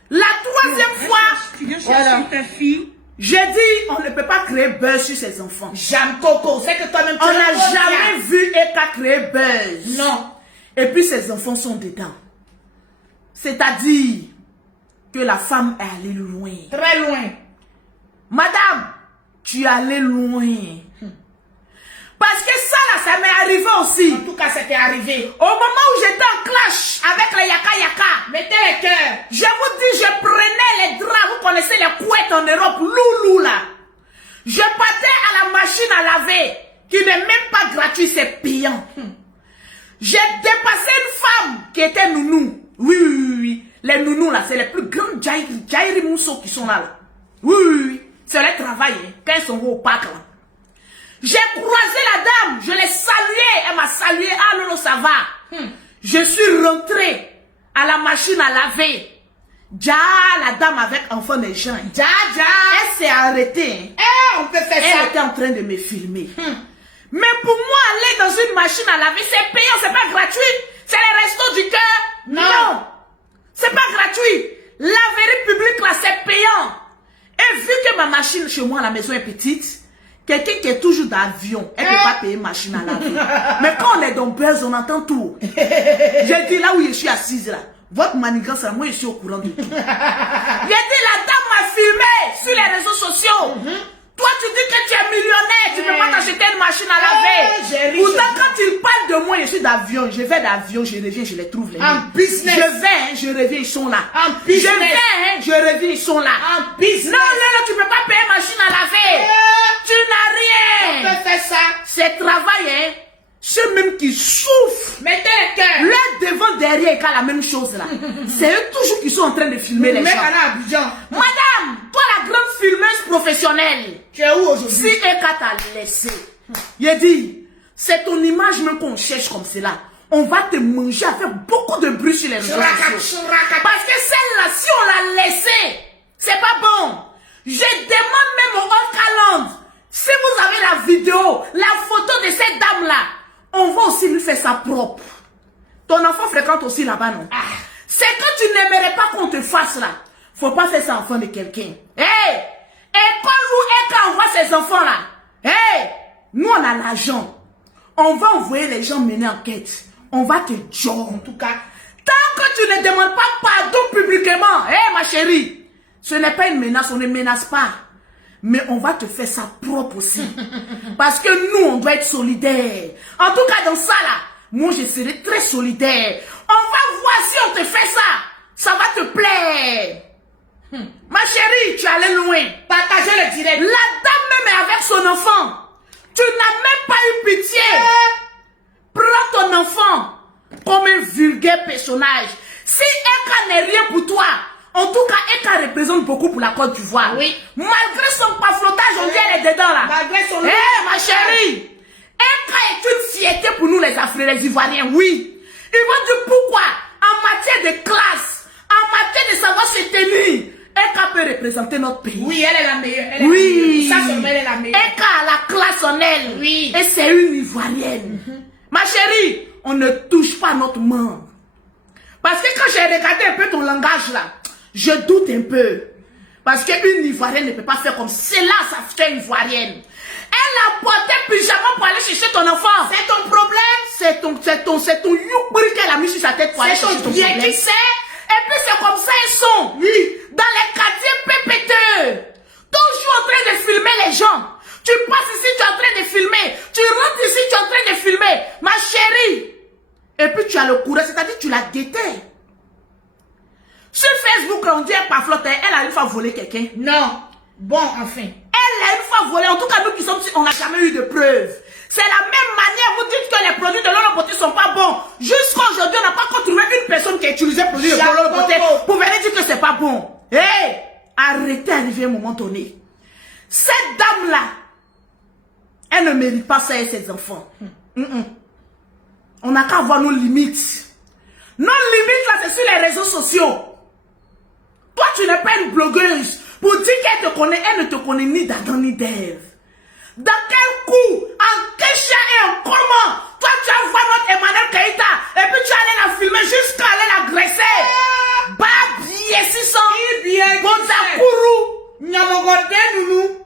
La 3e fois, Tu viens chercher ta fille. j'ai dit, on ne peut pas créer buzz sur ses enfants. J'aime Coco, c'est que toi-même tu On es n'a confiant. jamais vu Eka créer buzz. Non. Et puis ses enfants sont dedans. C'est-à-dire que la femme est allée loin. Très loin. Madame, tu es allée loin. Parce que ça là, ça m'est arrivé aussi. En tout cas, c'était arrivé. Au moment où j'étais en clash avec les Yaka Yaka, Mettez les cœurs. je vous dis, je prenais les draps, vous connaissez les couettes en Europe, loulou là. Je partais à la machine à laver, qui n'est même pas gratuit, c'est payant. J'ai dépassé une femme qui était nounou. Oui. Les nounous là, c'est les plus grands Jairi Mousso qui sont là. Oui. C'est leur travail, hein, quand ils sont au parc là. J'ai croisé la dame, je l'ai saluée, elle m'a salué, ah non, ça va. Je suis rentrée à la machine à laver. Ja, la dame avec enfant des gens. Ja. Elle s'est arrêtée. Eh, on peut faire Elle ça. était en train de me filmer. Mais pour moi, aller dans une machine à laver, c'est payant, c'est pas gratuit. C'est les restos du cœur. Non. C'est pas gratuit. Laverie publique là, c'est payant. Et vu que ma machine chez moi à la maison est petite, quelqu'un qui est toujours d'avion, elle ne peut pas payer machine à laver. Mais quand on est dans buzz, on entend tout. J'ai dit là où je suis assise là, votre manigance là, moi je suis au courant de tout. J'ai dit la dame m'a filmé sur les réseaux sociaux. Toi tu dis que tu es millionnaire, tu ne peux pas t'acheter une machine à laver. Pourtant quand ils parlent de moi, je suis d'avion, je vais d'avion, je reviens, je les trouve les En business. Je vais, je reviens, ils sont là. En business. Je vais, je reviens, ils sont là. En business. Non, tu ne peux pas payer machine à laver. Tu On n'as rien. peut faire ça. C'est travail, hein. Ceux même qui souffrent. Mettez les cœurs. Là, devant, derrière, quand la même chose là. C'est eux toujours qui sont en train de filmer les Mais gens. à Abidjan. Madame, toi la grande filmeuse professionnelle, Tu es où si aujourd'hui? Eka t'a laissé, il dit, c'est ton image même qu'on cherche comme cela. On va te manger avec beaucoup de bruit sur les réseaux sociaux. Parce que celle-là, si on l'a laissée, c'est pas bon. Je demande même au Hot-Caland, si vous avez la vidéo, la photo de cette dame-là, on va aussi lui faire ça propre. Ton enfant fréquente aussi là-bas, non? C'est que tu n'aimerais pas qu'on te fasse là. Faut pas faire ça enfant de quelqu'un. Hey! École où Eka envoie ses enfants là. Hey! Nous on a l'argent. On va envoyer les gens mener enquête. On va te joindre. En tout cas, Tant que tu ne demandes pas pardon publiquement, hey ma chérie, ce n'est pas une menace, on ne menace pas. Mais on va te faire ça propre aussi. Parce que nous, on doit être solidaires. En tout cas, dans ça là, moi je serai très solidaire. On va voir si on te fait ça. Ça va te plaire. Ma chérie, tu es allée loin. partagez le direct. La dame même est avec son enfant. Tu n'as même pas eu pitié. Prends ton enfant comme un vulgaire personnage. Si Eka n'est rien pour toi, en tout cas, Eka représente beaucoup pour la Côte d'Ivoire. Oui. Malgré son paflotage, on dit elle est dedans là. Malgré son Eh, ma chérie, Eka est une fierté pour nous les Africains, les Ivoiriens, oui. Ils vont dire pourquoi, en matière de classe, en matière de savoir se tenir, Eka peut représenter notre pays. Oui, elle est la meilleure. Elle est Oui. la meilleure. Ça seulement, elle est la meilleure. Eka a la classe en elle. Oui. Et c'est une Ivoirienne. Ma chérie, on ne touche pas notre membre. Parce que quand j'ai regardé un peu ton langage là, je doute un peu. Parce qu'une Ivoirienne ne peut pas faire comme c'est là sa fille ivoirienne. Elle a porté pyjama pour aller chercher ton enfant. C'est ton problème. C'est ton youpri qu'elle a mis sur sa tête pour aller C'est chercher ton ton bien problème. qui sait. Et puis c'est comme ça ils sont. Oui. Dans les quartiers pépéteux. Toujours en train de filmer les gens. Tu passes ici, tu es en train de filmer. Tu rentres ici, tu es en train de filmer. Ma chérie. Et puis tu as le courage, c'est-à-dire tu la déterres. Sur Facebook, on dit elle parflotte, elle a une fois volé quelqu'un. Non. Bon, enfin. Elle a une fois volé. En tout cas, nous qui sommes ici, on n'a jamais eu de preuves. C'est la même manière, vous dites que les produits de l'eau beauté ne sont pas bons. Jusqu'à aujourd'hui, on n'a pas encore trouvé une une personne qui a utilisé le produit de Polo Beauté pour venir dire que c'est pas bon. Hé, arrêtez d'arriver à un moment donné. Cette dame-là, elle ne mérite pas ça et ses enfants. On n'a qu'à avoir nos limites. Nos limites, là, c'est sur les réseaux sociaux. Toi, tu n'es pas une blogueuse pour dire qu'elle te connaît. Elle ne te connaît ni d'Adam ni d'Ève. Dans quel coup, en quel chien et en comment, toi, tu as vu notre Emmanuel Keïta et puis tu allais la filmer jusqu'à aller l'agresser. Bah, bien, 600. Bondakourou. Nyamogode, Noulou.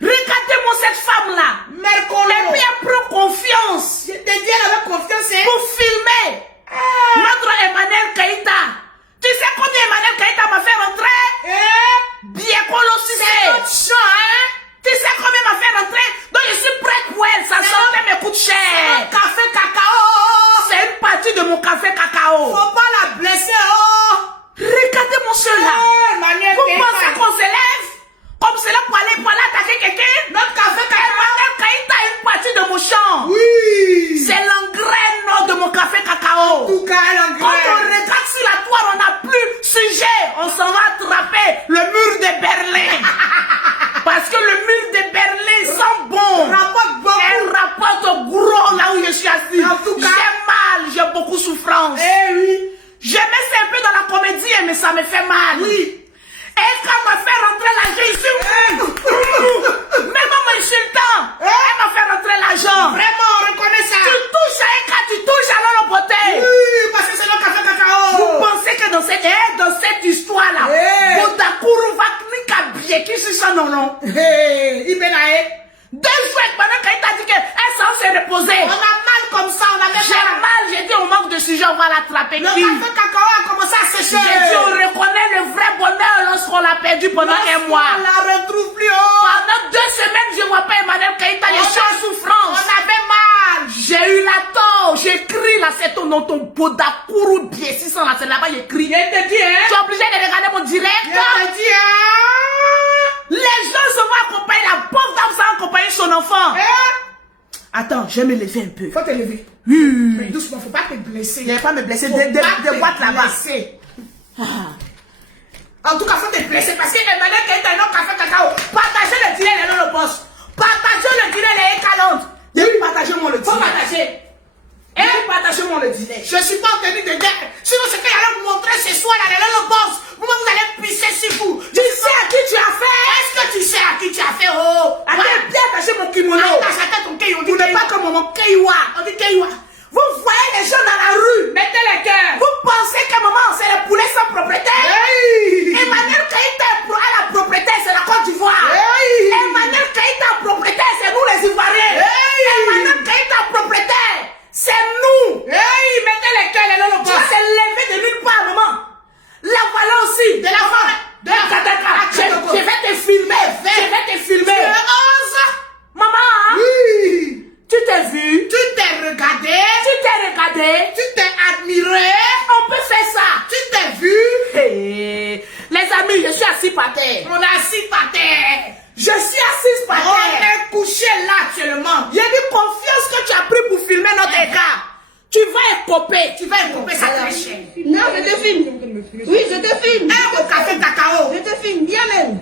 Regardez-moi cette femme-là. Et puis elle prend confiance. Je te dis, elle avait confiance. Pour filmer notre Emmanuel Keïta. Tu sais combien Emmanuel Keïta m'a fait rentrer? Bien colossé. C'est notre champ, hein? Tu sais combien m'a fait rentrer? Donc je suis prête pour elle. Ça sortait me coûte cher. C'est café cacao. C'est une partie de mon café cacao. Faut pas la blesser, oh. Regardez mon seul là. Vous pensez qu'on se lève comme cela pour aller attaquer quelqu'un? Notre café cacao. Emmanuel Keïta est une partie de mon champ. Oui. C'est l'engraine de mon café cacao. Tout cas, elle Quand on regarde sur la toile, on n'a plus sujet. On s'en va attraper le mur de Berlin. Parce que le mur de Berlin sent bon. Rapporte beaucoup. Elle rapporte gros là où je suis assis. En tout cas, j'ai mal, j'ai beaucoup de souffrance. Eh oui. Je me fais un peu dans la comédie, mais ça me fait mal. Oui. Et quand on m'a fait rentrer l'argent ici, même en m'insultant, elle m'a fait rentrer l'argent. Vraiment, on reconnaît ça. Tu touches à un cas, tu touches à l'eau beauté. Oui, parce que c'est notre café cacao. Vous pensez que dans cette histoire-là, Bondakourou va bien qui c'est ça, non? Il peut l'air. 2 jours, pendant qu'elle t'a dit qu'elle s'en s'est reposée. On a mal comme ça, on avait J'ai mal, j'ai dit on manque de sujet, on va l'attraper. Le café cacao a commencé à sécher. J'ai dit on reconnaît le vrai bonheur lorsqu'on l'a perdu pendant un mois. On la retrouve plus haut. Pendant 2 semaines, je ne vois pas Emmanuel Keïta, je suis en souffrance. On avait mal. J'ai eu la tort, j'écris là, c'est ton nom, ton Bondakourou bien 600 là, c'est là-bas, j'écris. Je te dis, hein. Tu es obligé de regarder mon direct. Je te dis, hein. Les gens se vont accompagner, la pauvre dame s'en accompagner son enfant. Attends, je vais me lever un peu. Faut te lever. Mais doucement, faut pas te blesser. Je vais pas me blesser. Faut Des pas te boîtes là-bas. blesser. En tout cas, faut te blesser parce que Emmanuel Keïta est notre café cacao. Partagez le dîner, les non le boss. Partagez le dîner, les écalantes. Partagez-moi le Faut dîner. partager. Partagez-moi le dîner. Je suis pas en tenue de guerre. Sinon, c'est qu'il allait vous montrer ce soir là, le boss. Vous-même, vous allez pisser sur vous. Tu sais à qui tu as fait? Est-ce que tu sais à qui tu as fait? Oh, Attends, bien attaché mon kimono. attache à ton kei, on dit Vous n'êtes pas comme mon Keiwa. On dit keiwa. Vous voyez les gens dans la rue. Mettez les cœurs. Vous pensez qu'à un moment, c'est les poulets sans propriétaire? Hey. Emmanuel Keïta a la propriétaire, c'est la Côte d'Ivoire. Hey. Emmanuel Keïta a propriétaire, c'est nous les Ivoiriens. Hey. Emmanuel Keïta a propriétaire, c'est nous. Hey, mettez les cœurs, les non le Tu vas boss. te lever de nulle part, maman. La voilà aussi. De la forêt. De la je vais te filmer. Je vais te filmer. Tu oses? Maman, Oui. tu t'es vu? Tu t'es regardé. Tu t'es regardé? Tu t'es admiré. On peut faire ça. Tu t'es vu. Hey, les amis, je suis assis par terre. On est assis par terre. Je suis assise par On terre. est couché là actuellement. Il y a une confiance que tu as pris pour filmer notre écart. Tu vas écoper. Tu vas couper ça très cher. Non, je te filme. Oui, je te filme. Un au café cacao. Je te filme bien même.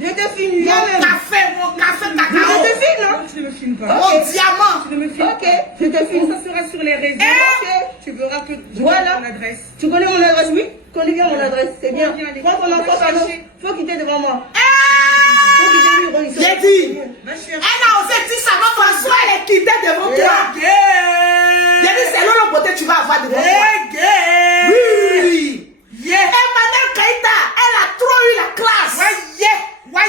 Je te filme bien Mon même. café Je cacao. te filme, non? Tu ne me filmes pas. Mon diamant. Tu ne me filmes Ok, je te pas. filme. Ça sera sur les réseaux. Ok. Tu verras que je Voilà. donne mon adresse. Tu connais mon adresse, oui? Connais bien mon adresse, c'est bien. Viens, allez. Prends ton enfant, Va pardon. chercher. Faut quitter devant moi. Faut quitter lui, Ron, il se- J'ai dit. Va chercher. Elle a osé dire ça, notre François, elle est quittée devant toi. J'ai dit, c'est l'eau beauté tu vas avoir devant toi. Oui. Emmanuel Keïta, elle a trop eu la classe. J'ai dit, moi.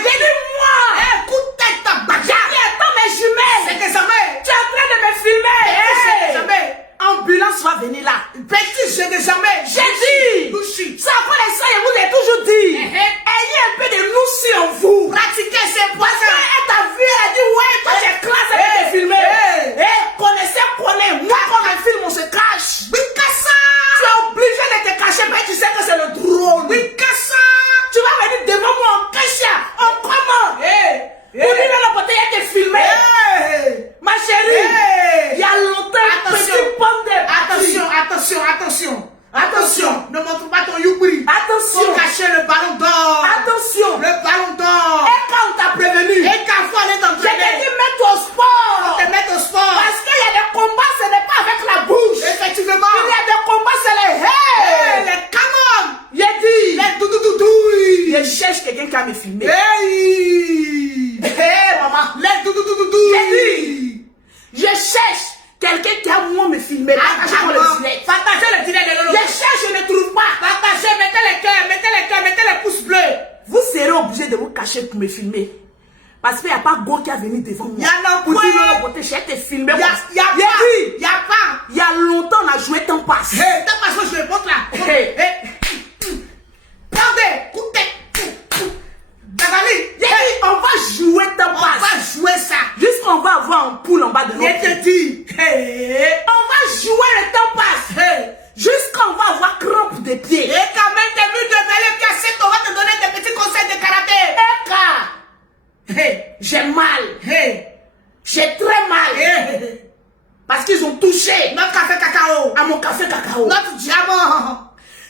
Écoute ta J'ai bagarre. dit, attends mes jumelles. C'est désormais. Tu es en train de me filmer. C'est Hey. désormais. Ambulance va venir là. Petit, j'ai désormais. J'ai dit. Louchi. Ça après les soins, je vous ai toujours dit. Mhm. Ayez un peu de noussi en vous. Pratiquez ces Parce poissons. qu'elle t'a vu, elle a dit, caché pour me filmer. Parce qu'il n'y a pas Go qui a venu devant moi. Il y en a pour point. dire non, beauté, j'ai été filmé. Il y a pas. Il y a longtemps, on a joué temps passe. Hey, temps passe, je le montre là. Hey. Regardez, écoutez. Dagali, On va jouer temps on passe. va jouer ça. Jusqu'on va avoir un poule en bas de nous. Je te dis. Hey. On va jouer le temps passe. Hey. Jusqu'on va avoir crampe des pieds. Et quand même, t'es venu de mêler pièces, on va te donner des petits conseils de karaté. Eka. Hey. J'ai mal. Hey. J'ai très mal. Hey. Parce qu'ils ont touché Notre café cacao. à mon café cacao. Notre diamant.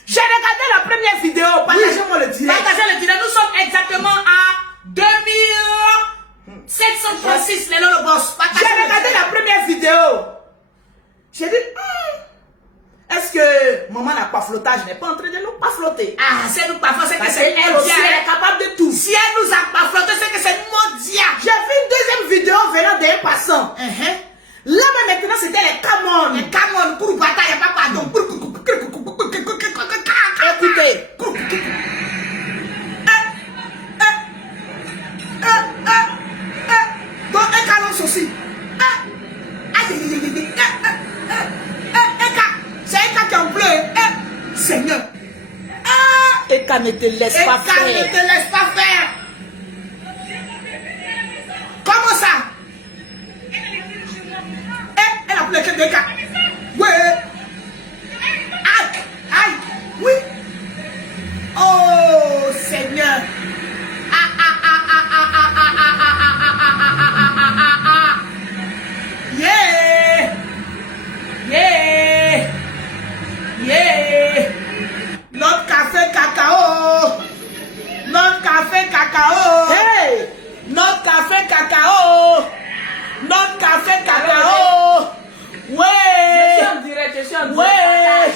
J'ai regardé la première vidéo. Partagez-moi le direct. Partagez le direct. Nous sommes exactement à 2736 les le boss. J'ai regardé la première vidéo. J'ai dit, est-ce que maman n'a pas flottage? Elle n'est pas en train de nous pas flotter. Ah, c'est nous pas c'est que Parce c'est qu'elle aussi, elle est mondial. capable de tout. Si elle nous a pas flotté, c'est que c'est mondial. J'ai vu une deuxième vidéo venant d'un passant. Là, mais maintenant, c'était les Camon. Les camons pour bataille, il n'y a pas pardon. Écoutez. Donc, un canon aussi. C'est un cas qui est en bleu. Seigneur. Eka ne te laisse Et pas quand ne faire. te laisse pas faire. Comment ça? Elle a pris le cas. Ouais. Aïe. Aïe. Oui. Oh, Seigneur. Yeah. Yeah. Yeah. Notre café cacao. Notre café cacao. Hey! Notre café cacao. Notre café cacao. Je Ouais. suis en direct, je suis en direct. Ouais.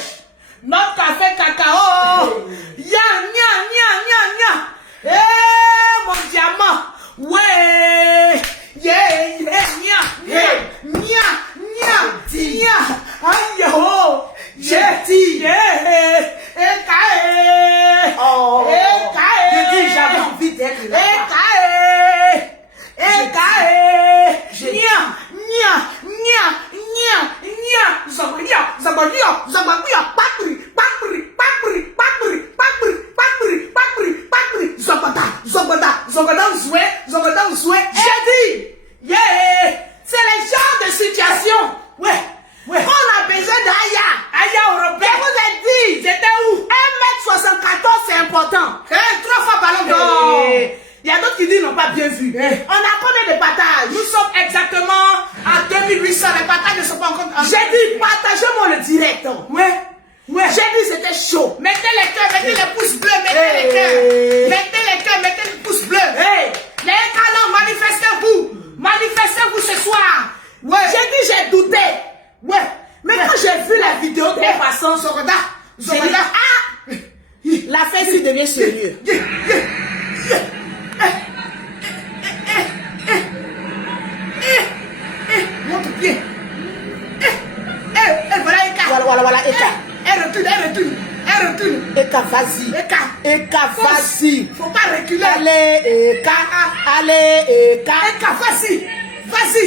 Notre café cacao. Ya, nya, nya, nya, nya. Eh, mon diamant. Ouais. Yeah, yeah, nya, nya, nya, nya, nya. Aïe, oh. J'ai dit. Yeah. Ekae. Oh. Ekae. Je dis, j'avais envie d'être là. Ekae. Ekae. J'ai dit. Nya, nya, nya, nya, nya. Zabalia, zabalia, zabalia. Patri, patri, patri, patri, patri, patri, patri, patri. Zabada, zabada, zabada, zoué, zabada, zoué. J'ai dit. Yeah. C'est le genre de situation. Ouais. Ouais. On a besoin d'Aya. Aya européen. Je vous ai dit. J'étais où? 1m74, c'est important. 3 fois ballon d'or. Il y a d'autres qui disent n'ont pas bien vu. Eh. On a combien de partages? Nous sommes exactement à 2800. Les partages ne sont pas encore. J'ai dit, partagez-moi le direct. Ouais. Ouais. J'ai dit, c'était chaud. Mettez les cœurs, mettez les pouces bleus, mettez Hey. les cœurs. Mettez les cœurs, mettez les pouces bleus. Hey. Les canons, manifestez-vous. Manifestez-vous ce soir. Ouais. J'ai dit, j'ai douté. Ouais. Mais quand j'ai vu la vidéo de Ouais. passant, Zorada. j'ai dit, Zorada. ah, l'affaire ici devient sérieux. Yeah, yeah, yeah. Montre bien. Voilà Eka. Voilà, Eka. Elle recule, elle recule. Elle recule. Eka, vas-y. Eka. Eka, vas-y. Faut pas reculer. Allez, Eka. Allez, Eka. Eka, vas-y. Vas-y.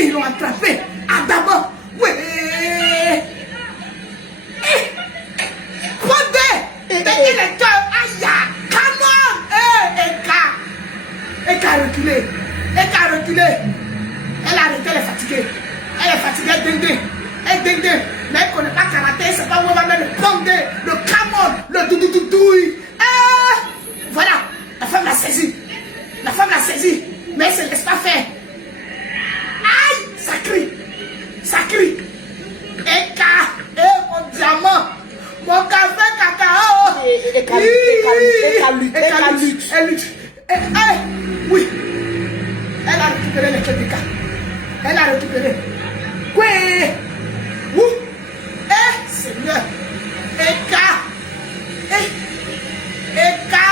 Ils l'ont attrapé. Ah, d'abord. Oui. Prenez. Mettez les cœurs. Aïe. Canon. Eka. Eka a reculé. Eka a reculé. Elle a arrêté, elle est fatiguée. Elle est fatiguée, elle est dindée. Elle est dindée. Mais elle ne connaît pas karaté, elle ne sait pas où elle va mettre le pondé, le camon, le doudoudoudouille. Voilà, la femme l'a saisi. La femme l'a saisi. Mais elle ne se laisse pas faire. Aïe, ça crie. Ça crie. Eka, mon diamant. Mon café cacao. Eka lutte. Elle lutte. Oui. Elle a récupéré les clés d'Eka. Elle a récupéré. Oui. Ouh. Seigneur. Eka. Eka.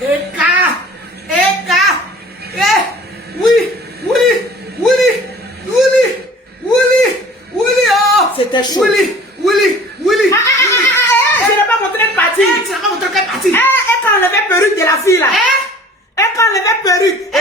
Eka. Eka. Oui. Oh. C'était chaud. Willy. perruque de la fille là. Et quand elle avait perruque,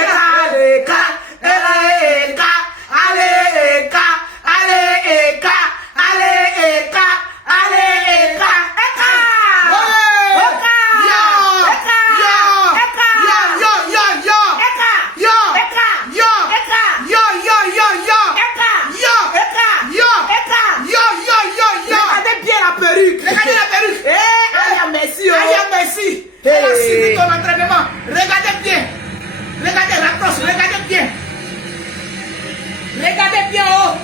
regardez bien la perruque. Regardez la perruque. Aïe, merci. Aïe, merci. Elle a suivi ton entraînement. Regardez bien. Regardez la crosse. Regardez bien. Regardez bien, oh.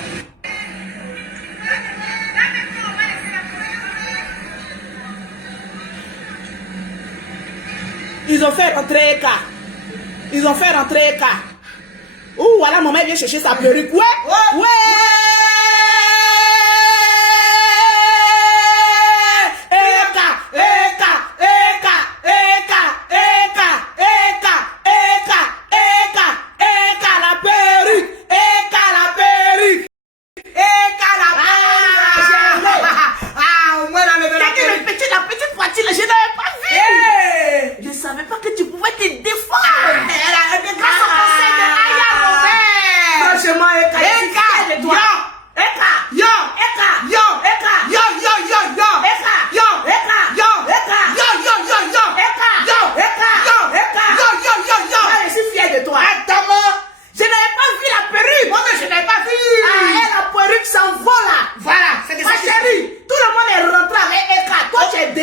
Ils ont fait rentrer Eka. Ils ont fait rentrer Eka. Ouh, voilà, maman vient chercher sa perruque. Ouais.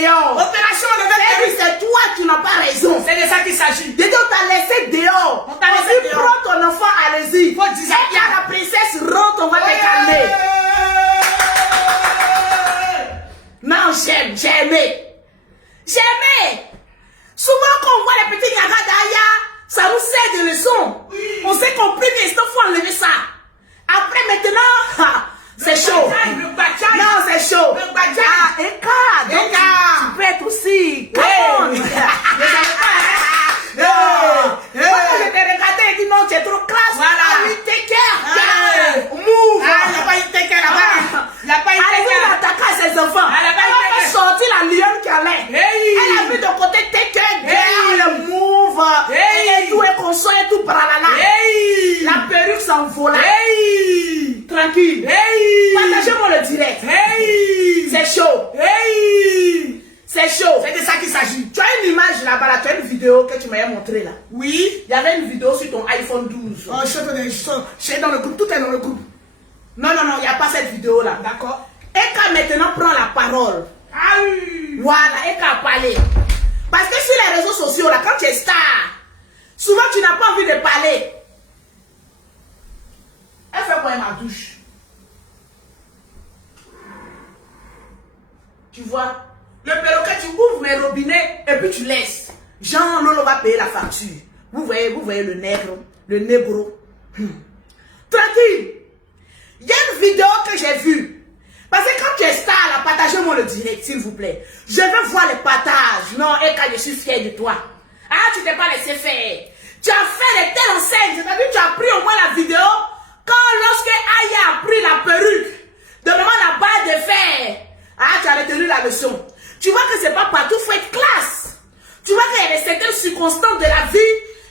Opération lever. C'est toi, tu n'as pas raison. C'est de ça qu'il s'agit. Dédé, on t'a laissé dehors. On t'a laissé dit, dehors. prends ton enfant, allez-y. Faut dire ça. Et bien la princesse rentre, on va te calmer. Non, j'aime, j'ai aimé. J'ai aimé. Souvent, quand on voit les petits yagas d'Aya, ça nous sert de leçon. Oui. On s'est compris, mais il faut enlever ça. Après, maintenant, c'est chaud. Le bachai. Non, c'est chaud. Le bachai. Ah, Eka. Donc, Eka. tu peux être aussi. Come on. Hey. Je savais pas, hein. Moi, quand je t'ai regardé, il dit non, tu es trop classe. Voilà. Ah oui, take care. Ah. Move. Ah, il n'y a pas eu de teke là-bas. Il n'y a pas eu de Allez, teke. il attaquer ses enfants. Elle a pas Elle été a fait sortir la lionne qui allait. Hey. Elle a vu de côté take care, Hey. le move. Hey. Et tout est console et tout par là. Hey. La perruque s'envola. Hey. Tranquille. Hey. Partagez-moi le direct. Hey. C'est chaud. Hey. C'est chaud. C'est de ça qu'il s'agit. Tu as une image là-bas, là, tu as une vidéo que tu m'avais montrée là. Oui. Il y avait une vidéo sur ton iPhone 12. Oh, je suis dans le groupe. Tout est dans le groupe. Non, il n'y a pas cette vidéo là. D'accord. Eka maintenant prend la parole. Ah oui. Voilà, Eka a parlé. Parce que sur les réseaux sociaux là, quand tu es star, souvent tu n'as pas envie de parler. Elle fait quoi ma douche? Tu vois, le perroquet, tu ouvres mes robinets et puis tu laisses. Jean Lolo va payer la facture. Vous voyez le nègre, le négro. Tranquille. Il y a une vidéo que j'ai vue. Parce que quand tu es star, là, partagez-moi le direct, s'il vous plaît. Je veux voir les partages. Non, Eka, je suis fier de toi. Ah, tu t'es pas laissé faire. Tu as fait les telles enseignes. C'est-à-dire que tu as pris au moins la vidéo. Quand lorsque Aya a pris la perruque de maman la barre de fer. Ah, tu as retenu la leçon. Tu vois que c'est pas partout, il faut être classe. Tu vois qu'il y a certaines circonstances de la vie,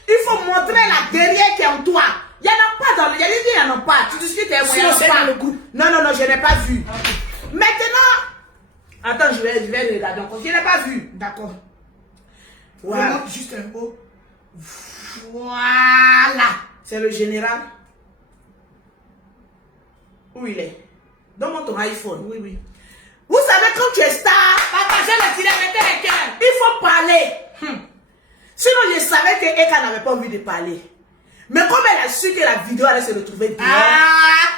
il faut montrer la guerrière qui est en toi. Il n'y en a pas dans le... Il y a des gens, il n'y en a pas. Tu discutes avec moi, il n'y en a c'est pas. dans le groupe. Non, je n'ai pas vu. Maintenant... Attends, je vais regarder encore. Je n'ai pas vu. D'accord. Voilà. Remonte juste un peu. Voilà. C'est le général. Où il est? Donne-moi ton iPhone. Oui. Vous savez, quand tu es star, Partagez le direct, mettez les cœurs. il faut parler. Sinon, je savais que Eka n'avait pas envie de parler. Mais comme elle a su que la vidéo allait se retrouver dehors,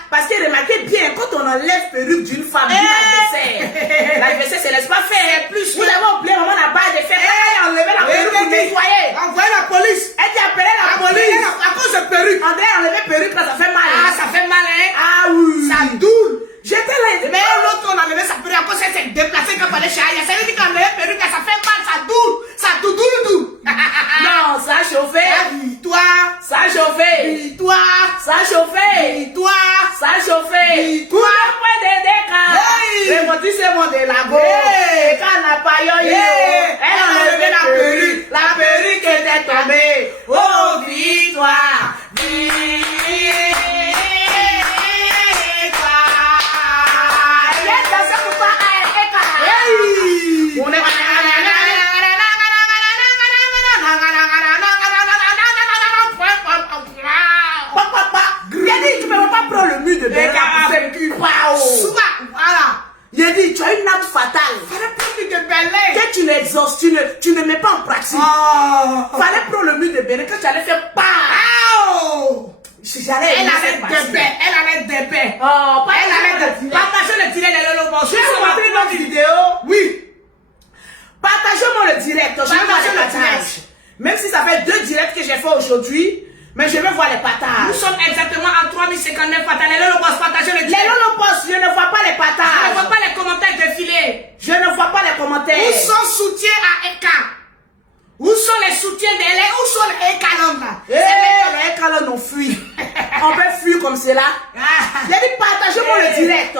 parce que remarquez bien, quand on enlève perruque d'une femme, l'adversaire se laisse pas faire. Plus Vous avez oublié, maman n'a pas de faire. Elle a enlevé la perruque pour nettoyer. Envoyez la police. Elle dit appeler la police. À cause de perruque. André a enlevé perruque là, ça fait mal. Ah, ça fait mal, hein. Ah oui. Ça doule. J'étais là. Mais l'autre, on a enlevé sa perruque. À cause, elle s'est déplacée quand on allait chez Aya. Ça veut dire qu'on a enlevé perruque, ça fait mal, ça doule. Ça doule. Non, ça a chauffé. Toi. Ça a chauffé. Toi. Ça a chauffé. Toi. Ça a chauffé. Toi. Hey. Le motif c'est mon de la go. Hey. Quand on n'a pas eu, Hey. elle a enlevé la perruque. La perruque. Il a dit, tu ne peux pas prendre le mur de Bénin. Voilà. Il a dit, tu as une âme fatale. Fallait prendre le mur de Berlin. Que tu l'exauces, tu ne mets pas en pratique. Fallait prendre le mur de Bénin que tu allais faire pas. Elle allait d'épée. Oh, pas Elle allait de partager le direct de l'Olobo. Je vais vous montrer une autre vidéo. Oui. Partagez-moi le direct. Je vais voir Partagez les le partages. direct. Même si ça fait 2 directs que j'ai fait aujourd'hui, mais je vais voir les Nous partages. sommes exactement à 3059 partages. Les Lolobos, partagez le Les direct. Lolobos, je ne vois pas les Je ne vois partages. pas les commentaires défiler. Je ne vois pas les commentaires. Où sont soutiens à Eka? Où sont les soutiens d'Elle? Où sont les Ekalanga? Les Ekalans ont fui. On peut fuir comme cela. J'ai dit partagez-moi le direct.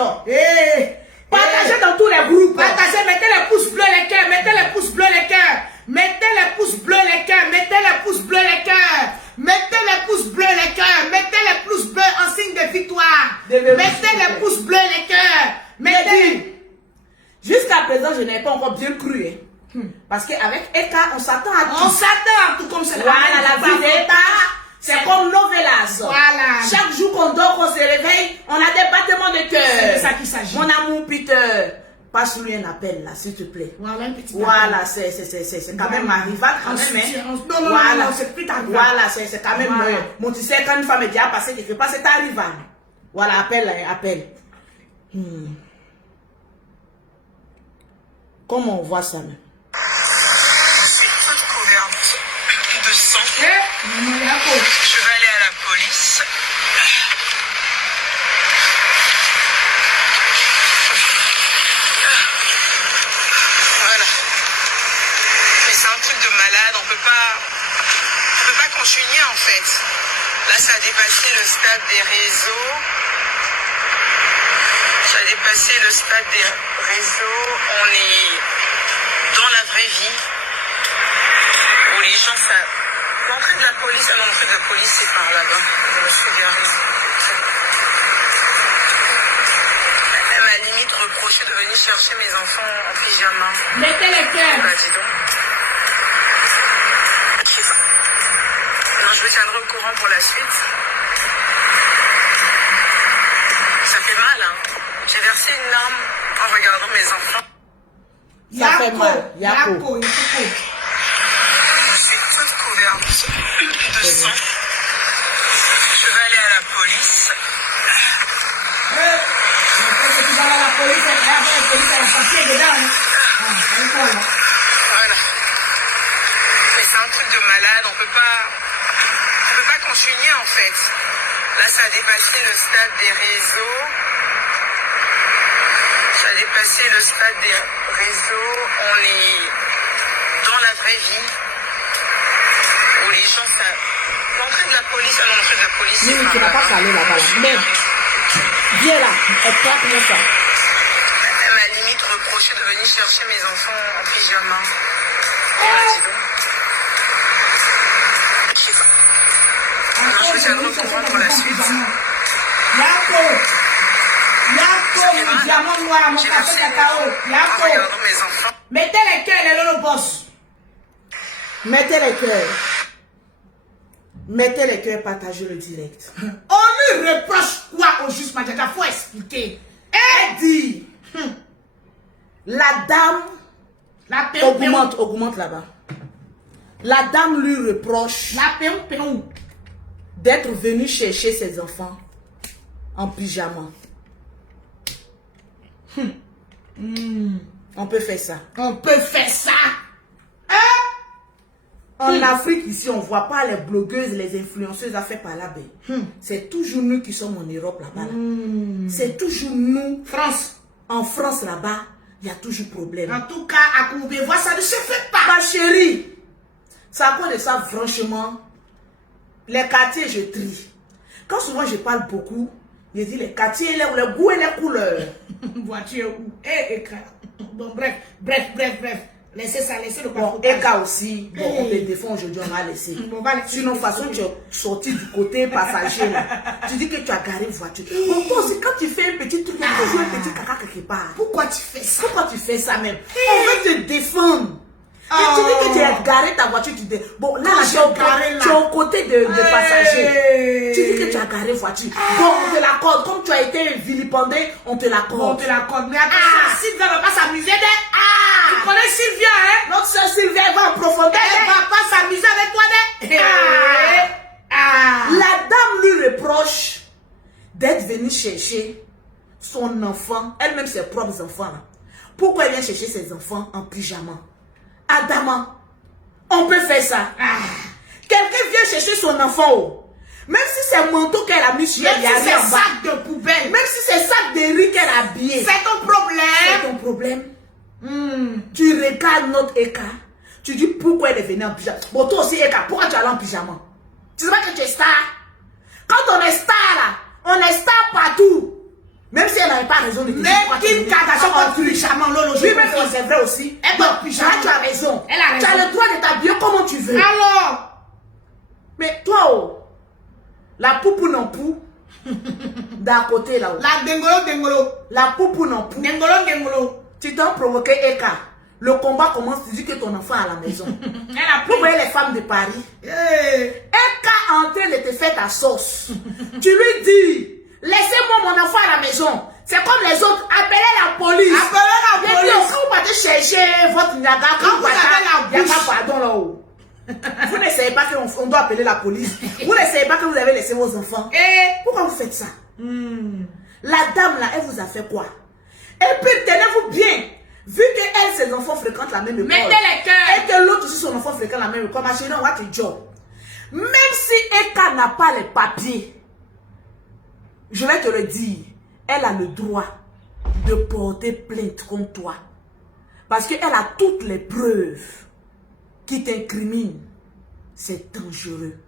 Partagez dans tous les groupes. Partagez, mettez les pouces bleus, les cœurs. Mettez les pouces bleus, les cœurs. Mettez les pouces bleus, les cœurs. Mettez les pouces bleus, les cœurs. Mettez les pouces bleus, les cœurs. Mettez les pouces bleus en signe de victoire. Mettez les pouces bleus, les cœurs. Mettez. Jusqu'à présent, je n'ai pas encore bien cru. Parce qu'avec Eka, on s'attend à tout. On s'attend, tout comme c'est Voilà, la vie d'Eka, c'est comme Novelas. Voilà. Chaque jour qu'on dort, qu'on se réveille, on a des battements de cœur. C'est de ça qu'il s'agit. Mon amour, Peter, passe-lui un appel là, s'il te plaît. Voilà, un petit Voilà, c'est quand même ma rivale quand même. Non, Voilà, c'est plus ta rivale. Voilà, c'est quand même. Voilà. Mon tu sais, quand une femme est déjà passée quelque part, c'est ta rivale. Voilà, appelle. Comment on voit ça même? Je suis toute couverte de sang. Eh, maman Yako. Je vais aller à la police. Voilà. Mais c'est un truc de malade. On peut pas continuer en fait. Là, ça a dépassé le stade des réseaux. Ça a dépassé le stade des réseaux. On est dans la vraie vie. Où les gens savent. L'entrée de la police, l'entrée de la police, c'est par là-bas. Je me suis garée. Elle m'a limite reproché de venir chercher mes enfants en pyjama. Mettez les cœurs. Bah dis donc. Je sais pas. Non, je me tiendrai au courant pour la suite. Ça fait mal, hein. J'ai versé une larme en regardant mes enfants. Ça fait mal. Yako. Je suis toute couverte de sang. Je vais aller à la police. Tu vas à la police, la police a un papier dedans. Voilà. Mais c'est un truc de malade, on peut pas continuer en fait. Là, ça a dépassé le stade des réseaux. Ça a dépassé le stade des réseaux. On est dans la vraie vie. Où les gens savent. L'entrée de la police, l'entrée de la police. Oui, tu n'as pas parlé là-bas. Mais, viens là, attrape-moi ça. Elle m'a limite reproché de venir chercher mes enfants en pyjama. Dis donc. Je sais pas. Non, je me tiendrai au courant pour la suite. Yako, mon diamant noir, mon J'ai café versé cacao. en Yako. regardant mes enfants. Mettez les cœurs, les Lolobos. Mettez les cœurs. Mettez les cœurs, partagez le direct. On lui reproche quoi au juge Madjaka? Faut expliquer. Elle dit, la dame La péon. augmente là-bas. La dame lui reproche La péon. d'être venue chercher ses enfants en pyjama. On peut faire ça. On peut faire ça. En Afrique, ici, on ne voit pas les blogueuses, les influenceuses à faire par là-bas. C'est toujours nous qui sommes en Europe là-bas. Là. C'est toujours nous. France. En France là-bas, il y a toujours problème. En tout cas, à Courbevoie, ça ne se fait pas. Ma chérie, c'est à cause de ça, franchement, les quartiers, je trie. Quand souvent je parle beaucoup, je dis les quartiers, les goûts et les couleurs. Voiture ou écran. Bon, bref. Laissez ça, laissez le Bon, Eka aussi, bon, on te défend aujourd'hui, on va laisser. Bon, on va laisser. Sinon, de toute façon, tu es sorti du côté passager. Là. Tu dis que tu as garé une voiture. Bon, toi aussi, quand tu fais un petit truc, tu as toujours un petit caca quelque part. Pourquoi tu fais ça? Pourquoi tu fais ça même? On veut te défendre. tu dis que tu as garé ta voiture, tu dis, bon, là, tu es au côté de passagers. Tu dis que tu as garé voiture. Bon, on te l'accorde. Comme tu as été vilipendé, on te l'accorde. On te l'accorde. Mais attention, Sylvia ne va pas s'amuser. Tu connais Sylvia, hein? Notre soeur Sylvia, elle va en profondeur. Elle va pas s'amuser avec toi, La dame lui reproche d'être venue chercher son enfant, elle-même ses propres enfants. Là. Pourquoi elle vient chercher ses enfants en pyjama? Adama, on peut faire ça. Quelqu'un vient chercher son enfant. Oh. Même si c'est manteau qu'elle a mis sur elle, même si c'est sac de poubelle, même si c'est sac de riz qu'elle a habillé, c'est ton problème. C'est ton problème. Tu regardes notre Eka. Tu dis pourquoi elle est venue en pyjama. Bon, toi aussi, Eka, pourquoi tu es allé en pyjama? Tu sais pas que tu es star? Quand on est star là, on est star partout. Même si elle n'avait pas raison de te dire. Mais Kim Kardashian en pyjama, Lolo, oui, mais c'est vrai aussi. Elle est en pyjama. Tu as raison. Elle a raison. Tu as le droit de t'habiller comme tu veux. Alors, mais toi, oh, la poupou non pou, d'à côté là. La dengolo. La poupou non pou. Dengolo. Tu t'as provoqué Eka. Le combat commence, tu dis que ton enfant est à la maison. Elle a pris. Vous voyez les femmes de Paris. Eka en train de te faire ta sauce. Tu lui dis, laissez-moi mon enfant à la maison. C'est comme les autres. Appelez la police. Appelez la police. Quand vous partez chercher votre niaga, quand vous avez la bouche. Pardon là-haut. Vous ne savez pas qu'on doit appeler la police. Vous ne savez pas que vous avez laissé vos enfants. Pourquoi vous faites ça? La dame là, elle vous a fait quoi? Et puis tenez-vous bien. Vu que elle, ses enfants fréquentent la même école. Mettez les cœurs. Et que l'autre aussi, son enfant fréquente la même école. Ma chérie, on va te job. Même si Eka n'a pas les papiers, je vais te le dire, elle a le droit de porter plainte contre toi. Parce qu'elle a toutes les preuves qui t'incriminent. C'est dangereux.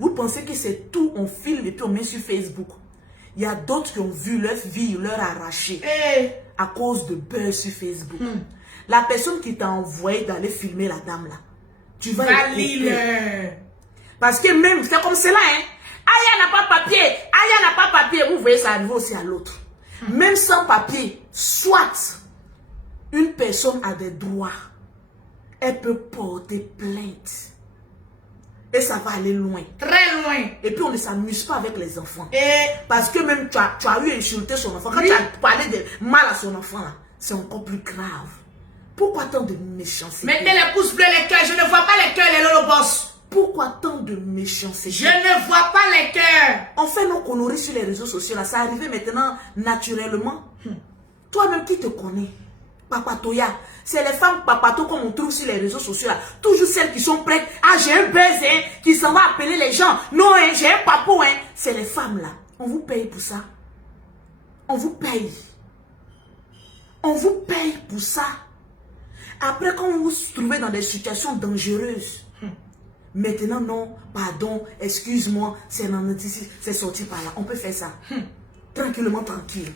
Vous pensez que c'est tout, on filme et puis on met sur Facebook. Il y a d'autres qui ont vu leur vie, leur arracher à cause de buzz sur Facebook. La personne qui t'a envoyé d'aller filmer la dame là, tu vas le parce que même, c'est comme cela, hein. Aya n'a pas papier, Aya n'a pas papier. Vous voyez, ça arrive aussi à l'autre. Même sans papier, soit une personne a des droits, elle peut porter plainte. Et ça va aller loin. Très loin. Et puis on ne s'amuse pas avec les enfants. Parce que même tu as eu insulté son enfant. Quand tu as parlé de mal à son enfant, c'est encore plus grave. Pourquoi tant de méchanceté? Mettez les pouces bleus, les cœurs. Je ne vois pas les cœurs, les Lolo Boss. Pourquoi tant de méchanceté? Je ne vois pas les cœurs. On fait nos conneries sur les réseaux sociaux. Là, ça arrive maintenant naturellement. Toi-même qui te connais, Papatoya, c'est les femmes papato qu'on trouve sur les réseaux sociaux. Là. Toujours celles qui sont prêtes. Ah, j'ai un baiser, hein, qui s'en va appeler les gens. Non, hein, j'ai un papou. Hein. C'est les femmes là. On vous paye pour ça. On vous paye. On vous paye pour ça. Après, quand vous vous trouvez dans des situations dangereuses, maintenant, non, pardon, excuse-moi, c'est sorti par là. On peut faire ça. Tranquillement, tranquille.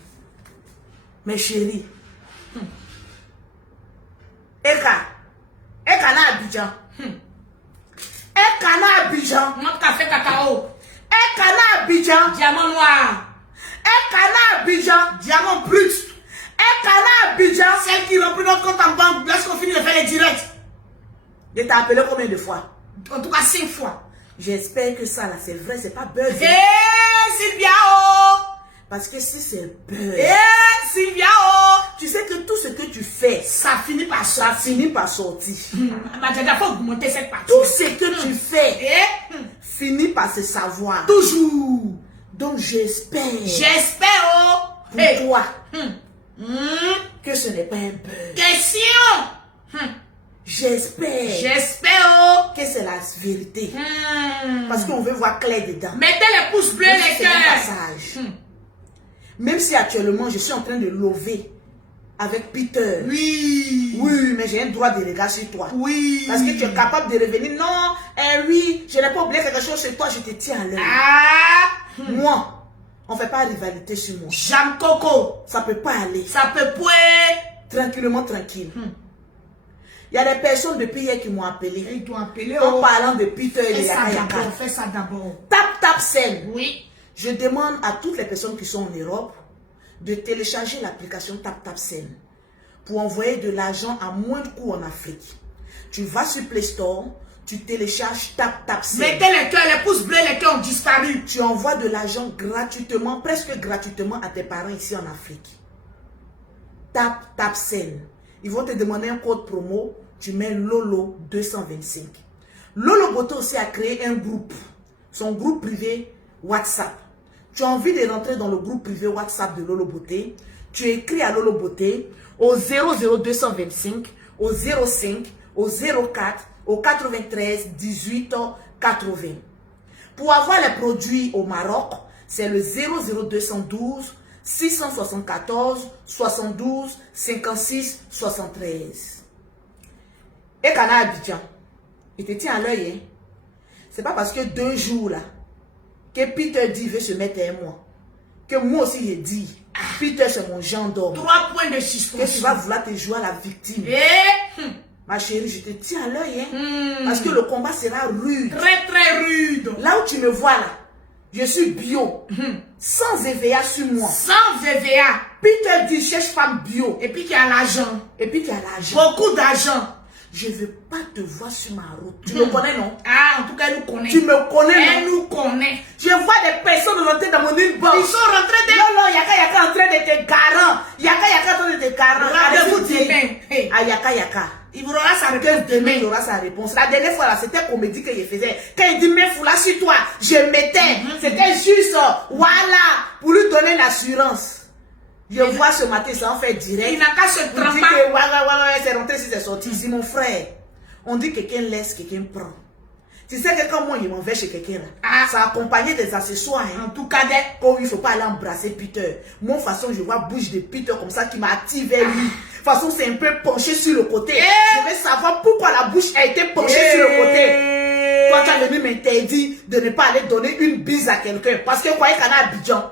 Mais chérie, Eka na Abidjan. Eka na Abidjan. Notre café cacao. Eka na Abidjan. Diamant noir. Eka na Abidjan. Diamant brut. Eka na Abidjan. Celle qui remplit notre compte en banque lorsqu'on finit de faire les directs. Je t'ai appelé combien de fois? En tout cas 5 fois. J'espère que ça là c'est vrai, c'est pas buzz. Sylvia oh. Parce que si c'est buzz. Sylvia oh. Tu sais que tout ce que tu fais, ça finit par sortir. Ça finit par sortir. Il faut augmenter cette partie. Tout ce que tu fais finit par se savoir. Toujours. Donc j'espère. J'espère pour toi que ce n'est pas un buzz. Question. J'espère que c'est la vérité. Parce qu'on veut voir clair dedans. Mettez les pouces bleus, les cœurs. Même si actuellement je suis en train de lover avec Peter. Oui. Oui, mais j'ai un droit de regard sur toi. Oui. Parce que tu es capable de revenir. Non, oui, je n'ai pas oublié quelque chose sur toi, je te tiens à l'œil. Moi, on ne fait pas rivalité sur moi. J'aime Coco. Ça peut pas aller. Ça peut pouer. Tranquillement, tranquille. Il y a des personnes depuis hier qui m'ont appelé. Ils t'ont appelé en parlant de Peter et de Yaka Yaka. Fais ça d'abord. Tap Send. Oui. Je demande à toutes les personnes qui sont en Europe de télécharger l'application Tap Send pour envoyer de l'argent à moindre coût en Afrique. Tu vas sur Play Store, tu télécharges TapTapSend. Mettez les cœurs, les pouces bleus, les cœurs ont disparu. Tu envoies de l'argent gratuitement, presque gratuitement à tes parents ici en Afrique. TapTapSend. Ils vont te demander un code promo, tu mets Lolo 225. Lolo Beauté aussi a créé un groupe, son groupe privé WhatsApp. Tu as envie de rentrer dans le groupe privé WhatsApp de Lolo Beauté, tu écris à Lolo Beauté au 00225, au 05, au 04, au 93 18 80. Pour avoir les produits au Maroc, c'est le 00212 674 72 56 73. Et Kana Abidjan, il te tient à l'œil, hein? C'est pas parce que 2 jours là, que Peter dit veut se mettre à moi, que moi aussi j'ai dit, Peter c'est mon gendarme. 3 points de suspension. Que tu vas vouloir te jouer à la victime. Ma chérie, je te tiens à l'œil, hein? Parce que le combat sera rude. Très très rude. Là où tu me vois là, je suis bio, sans EVA sur moi. Sans VVA. Peter dit cherche femme bio. Et puis qui a l'argent. Et puis tu as l'argent. Beaucoup d'argent. Je ne veux pas te voir sur ma route. Tu me connais, non? Ah, en tout cas, elle nous connaît. Tu me connais, Elle non? nous connaît. Je vois des personnes rentrer dans mon inbox. Ils sont rentrés de... Non, Yaka en train de te garant. Yaka en train de te garant. Rendez-vous demain. Hey. Ah, Yaka. Il vous aura sa réponse Demain, il demain. aura sa réponse. La dernière fois, là, c'était comédie que je faisais. Quand il dit, mais foula sur toi, je mettais. C'était juste, voilà, pour lui donner l'assurance. Je vois ce matin, ça en fait direct. Il n'a qu'à se On dit tremper. que, ouais, c'est rentré, c'est sorti. Ici, mon frère. On dit que quelqu'un laisse, quelqu'un prend. Tu sais que quand moi, je m'en vais chez quelqu'un là, ça accompagnait des accessoires. Hein. En tout cas, Oh, il ne faut pas aller embrasser Peter. Moi, de toute façon, je vois bouche de Peter comme ça qui m'active vers lui. De toute façon, c'est un peu penché sur le côté. Je veux savoir pourquoi la bouche a été penchée sur le côté. Toi, tu as venu m'interdire de ne pas aller donner une bise à quelqu'un. Parce que, croyez qu'on a Abidjan.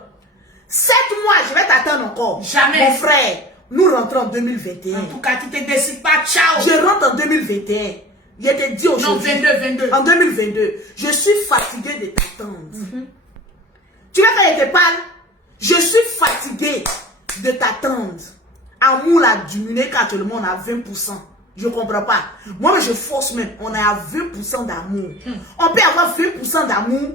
7 mois, je vais t'attendre encore. Jamais. Mon frère, nous rentrons en 2021. En tout cas, tu te décides pas. Ciao. Je rentre en 2021. Je te dis aujourd'hui. Non, 22. En 2022. Je suis fatigué de t'attendre. Tu vois quand je te parle, je suis fatigué de t'attendre. Amour a diminué quand tout le monde a 20%. Je ne comprends pas. Moi, je force même. On est à 20% d'amour. On peut avoir 20% d'amour.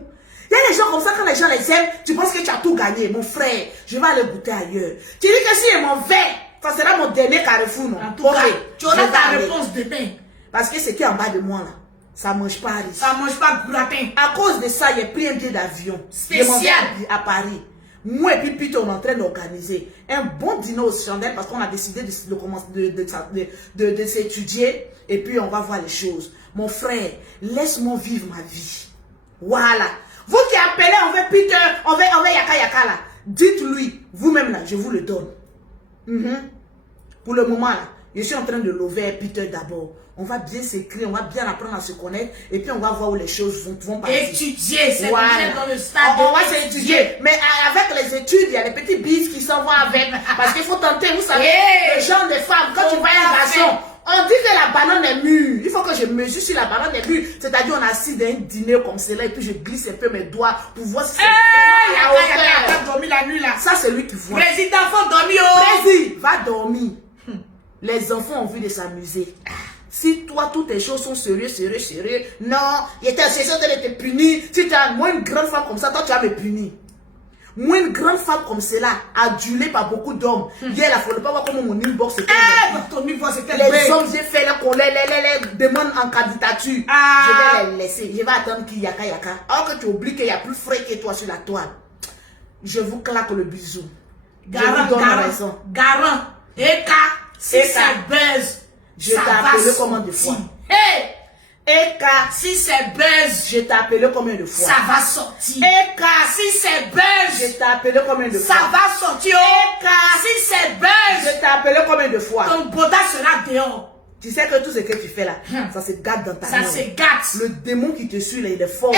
Il y a des gens comme ça, quand les gens les aiment, tu penses que tu as tout gagné. Mon frère, je vais aller goûter ailleurs. Tu dis que si je m'en vais, ça sera mon dernier carrefour, non? En tout cas, tu auras ta réponse demain. Parce que ce qui est en bas de moi, là, ça ne mange pas à risque. Ça mange pas de gratin. À cause de ça, j'ai pris un billet d'avion. Spécial. Je m'en vais à Paris. Moi et puis Peter, on est en train d'organiser un bon dîner au chandelles parce qu'on a décidé de s'étudier et puis on va voir les choses. Mon frère, laisse-moi vivre ma vie. Voilà. Vous qui appelez, on veut Peter, on veut Yaka là. Dites-lui, vous-même là, je vous le donne. Pour le moment là, je suis en train de lever Peter d'abord. On va bien s'écrire, on va bien apprendre à se connaître et puis on va voir où les choses vont partir. Étudier, c'est voilà. dans le stade. On va s'étudier. Mais avec les études, il y a les petits bis qui s'en vont avec. Parce qu'il faut tenter, vous savez, les gens, des femmes, quand tu vas à un garçon, on dit que la banane est mûre. Il faut que je mesure si la banane est mûre. C'est-à-dire, on est assis dans un dîner comme cela et puis je glisse un peu mes doigts pour voir si c'est Yaka dormi la nuit là. ça, c'est lui qui voit. Président, faut dormir. Président, va dormir. Les enfants ont envie de s'amuser. Si toi, toutes tes choses sont sérieux, non, il était censé de te punir. Si tu as moi une grande femme comme ça, toi tu vas me punir. Moi une grande femme comme cela, adulée par beaucoup d'hommes. Hier, il ne faut pas voir comment mon inbox était. Ton inbox était Les hommes, j'ai fait les demandes en candidature. Je vais les laisser. Je vais attendre qu'il y a Yaka. Alors que tu oublies qu'il y a plus frais que toi sur la toile. Je vous claque le bisou. Garant. Eka, si Eka. c'est buzz. Je t'ai appelé combien de fois? Hey! Eka, Si c'est buzz, je t'ai appelé combien de fois? ça va sortir. Eka, Si c'est je buzz, t'ai appelé combien de fois? ça va sortir. Eka, Si c'est buzz, je t'ai appelé combien de fois? ton boda sera dehors. Tu sais que tout ce que tu fais là, ça se gâte dans ta Ça main. se gâte. Le démon qui te suit là, il est fort.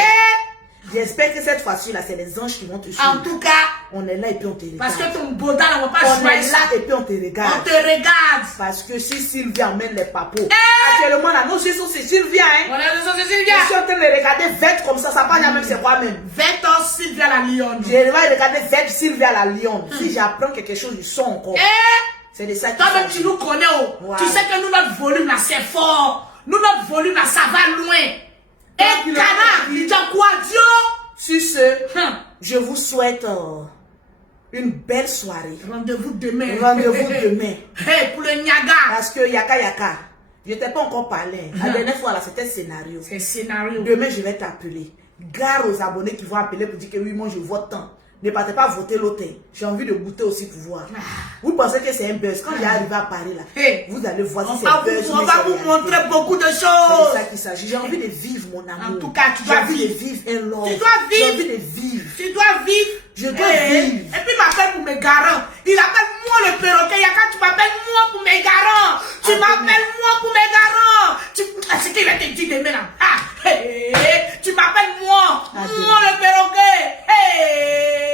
J'espère que cette fois-ci là, c'est les anges qui vont te suivre. En tout cas, On est là et puis on te regarde. parce que ton boda ne va pas On jouer est ça. là et puis on te On regarde. te regarde. Parce que si Sylvie emmène les papos, actuellement là, nos yeux sont c'est Sylvia, hein. On est sur Je Sylvia. suis en train de regarder vête comme ça pas même c'est quoi même. 20 ans, Sylvia la lionne. Je vais regarder vête Sylvia la lionne. Si j'apprends quelque chose, je sens encore. C'est de ça que Toi-même, tu nous connais. Oh. Wow. Tu sais que nous, notre volume là, c'est fort. Nous, notre volume, là, ça va loin. Et Cana, il dit quoi, Dieu? Sur ce, je vous souhaite une belle soirée. Rendez-vous demain. Rendez-vous demain. Hey, pour le Niaga. Parce que Yaka Yaka, je t'ai pas encore parlé. La dernière fois, là, c'était scénario. C'est scénario. Demain, je vais t'appeler. Gare aux abonnés qui vont appeler pour dire que oui, moi, je vote tant. Ne partez pas voter l'autre. J'ai envie de goûter aussi pour voir. Vous pensez que c'est un buzz. Quand j'arrive à Paris, là, vous allez voir si c'est un buzz. On va vous montrer beaucoup de C'est choses. de ça qu'il s'agit. J'ai envie de vivre mon amour. En tout cas, tu J'ai dois envie de vivre. vivre un love. Tu dois J'ai vivre. envie de vivre. Tu dois vivre. Je dois vivre. Et puis, il m'appelle pour mes garants. Il appelle moi le perroquet. Yaka, tu m'appelles moi pour mes garants. Tu m'appelles moi pour mes garants. C'est qu'il va te dire demain là. Ah, tu m'appelles moi. Moi le perroquet. Hey.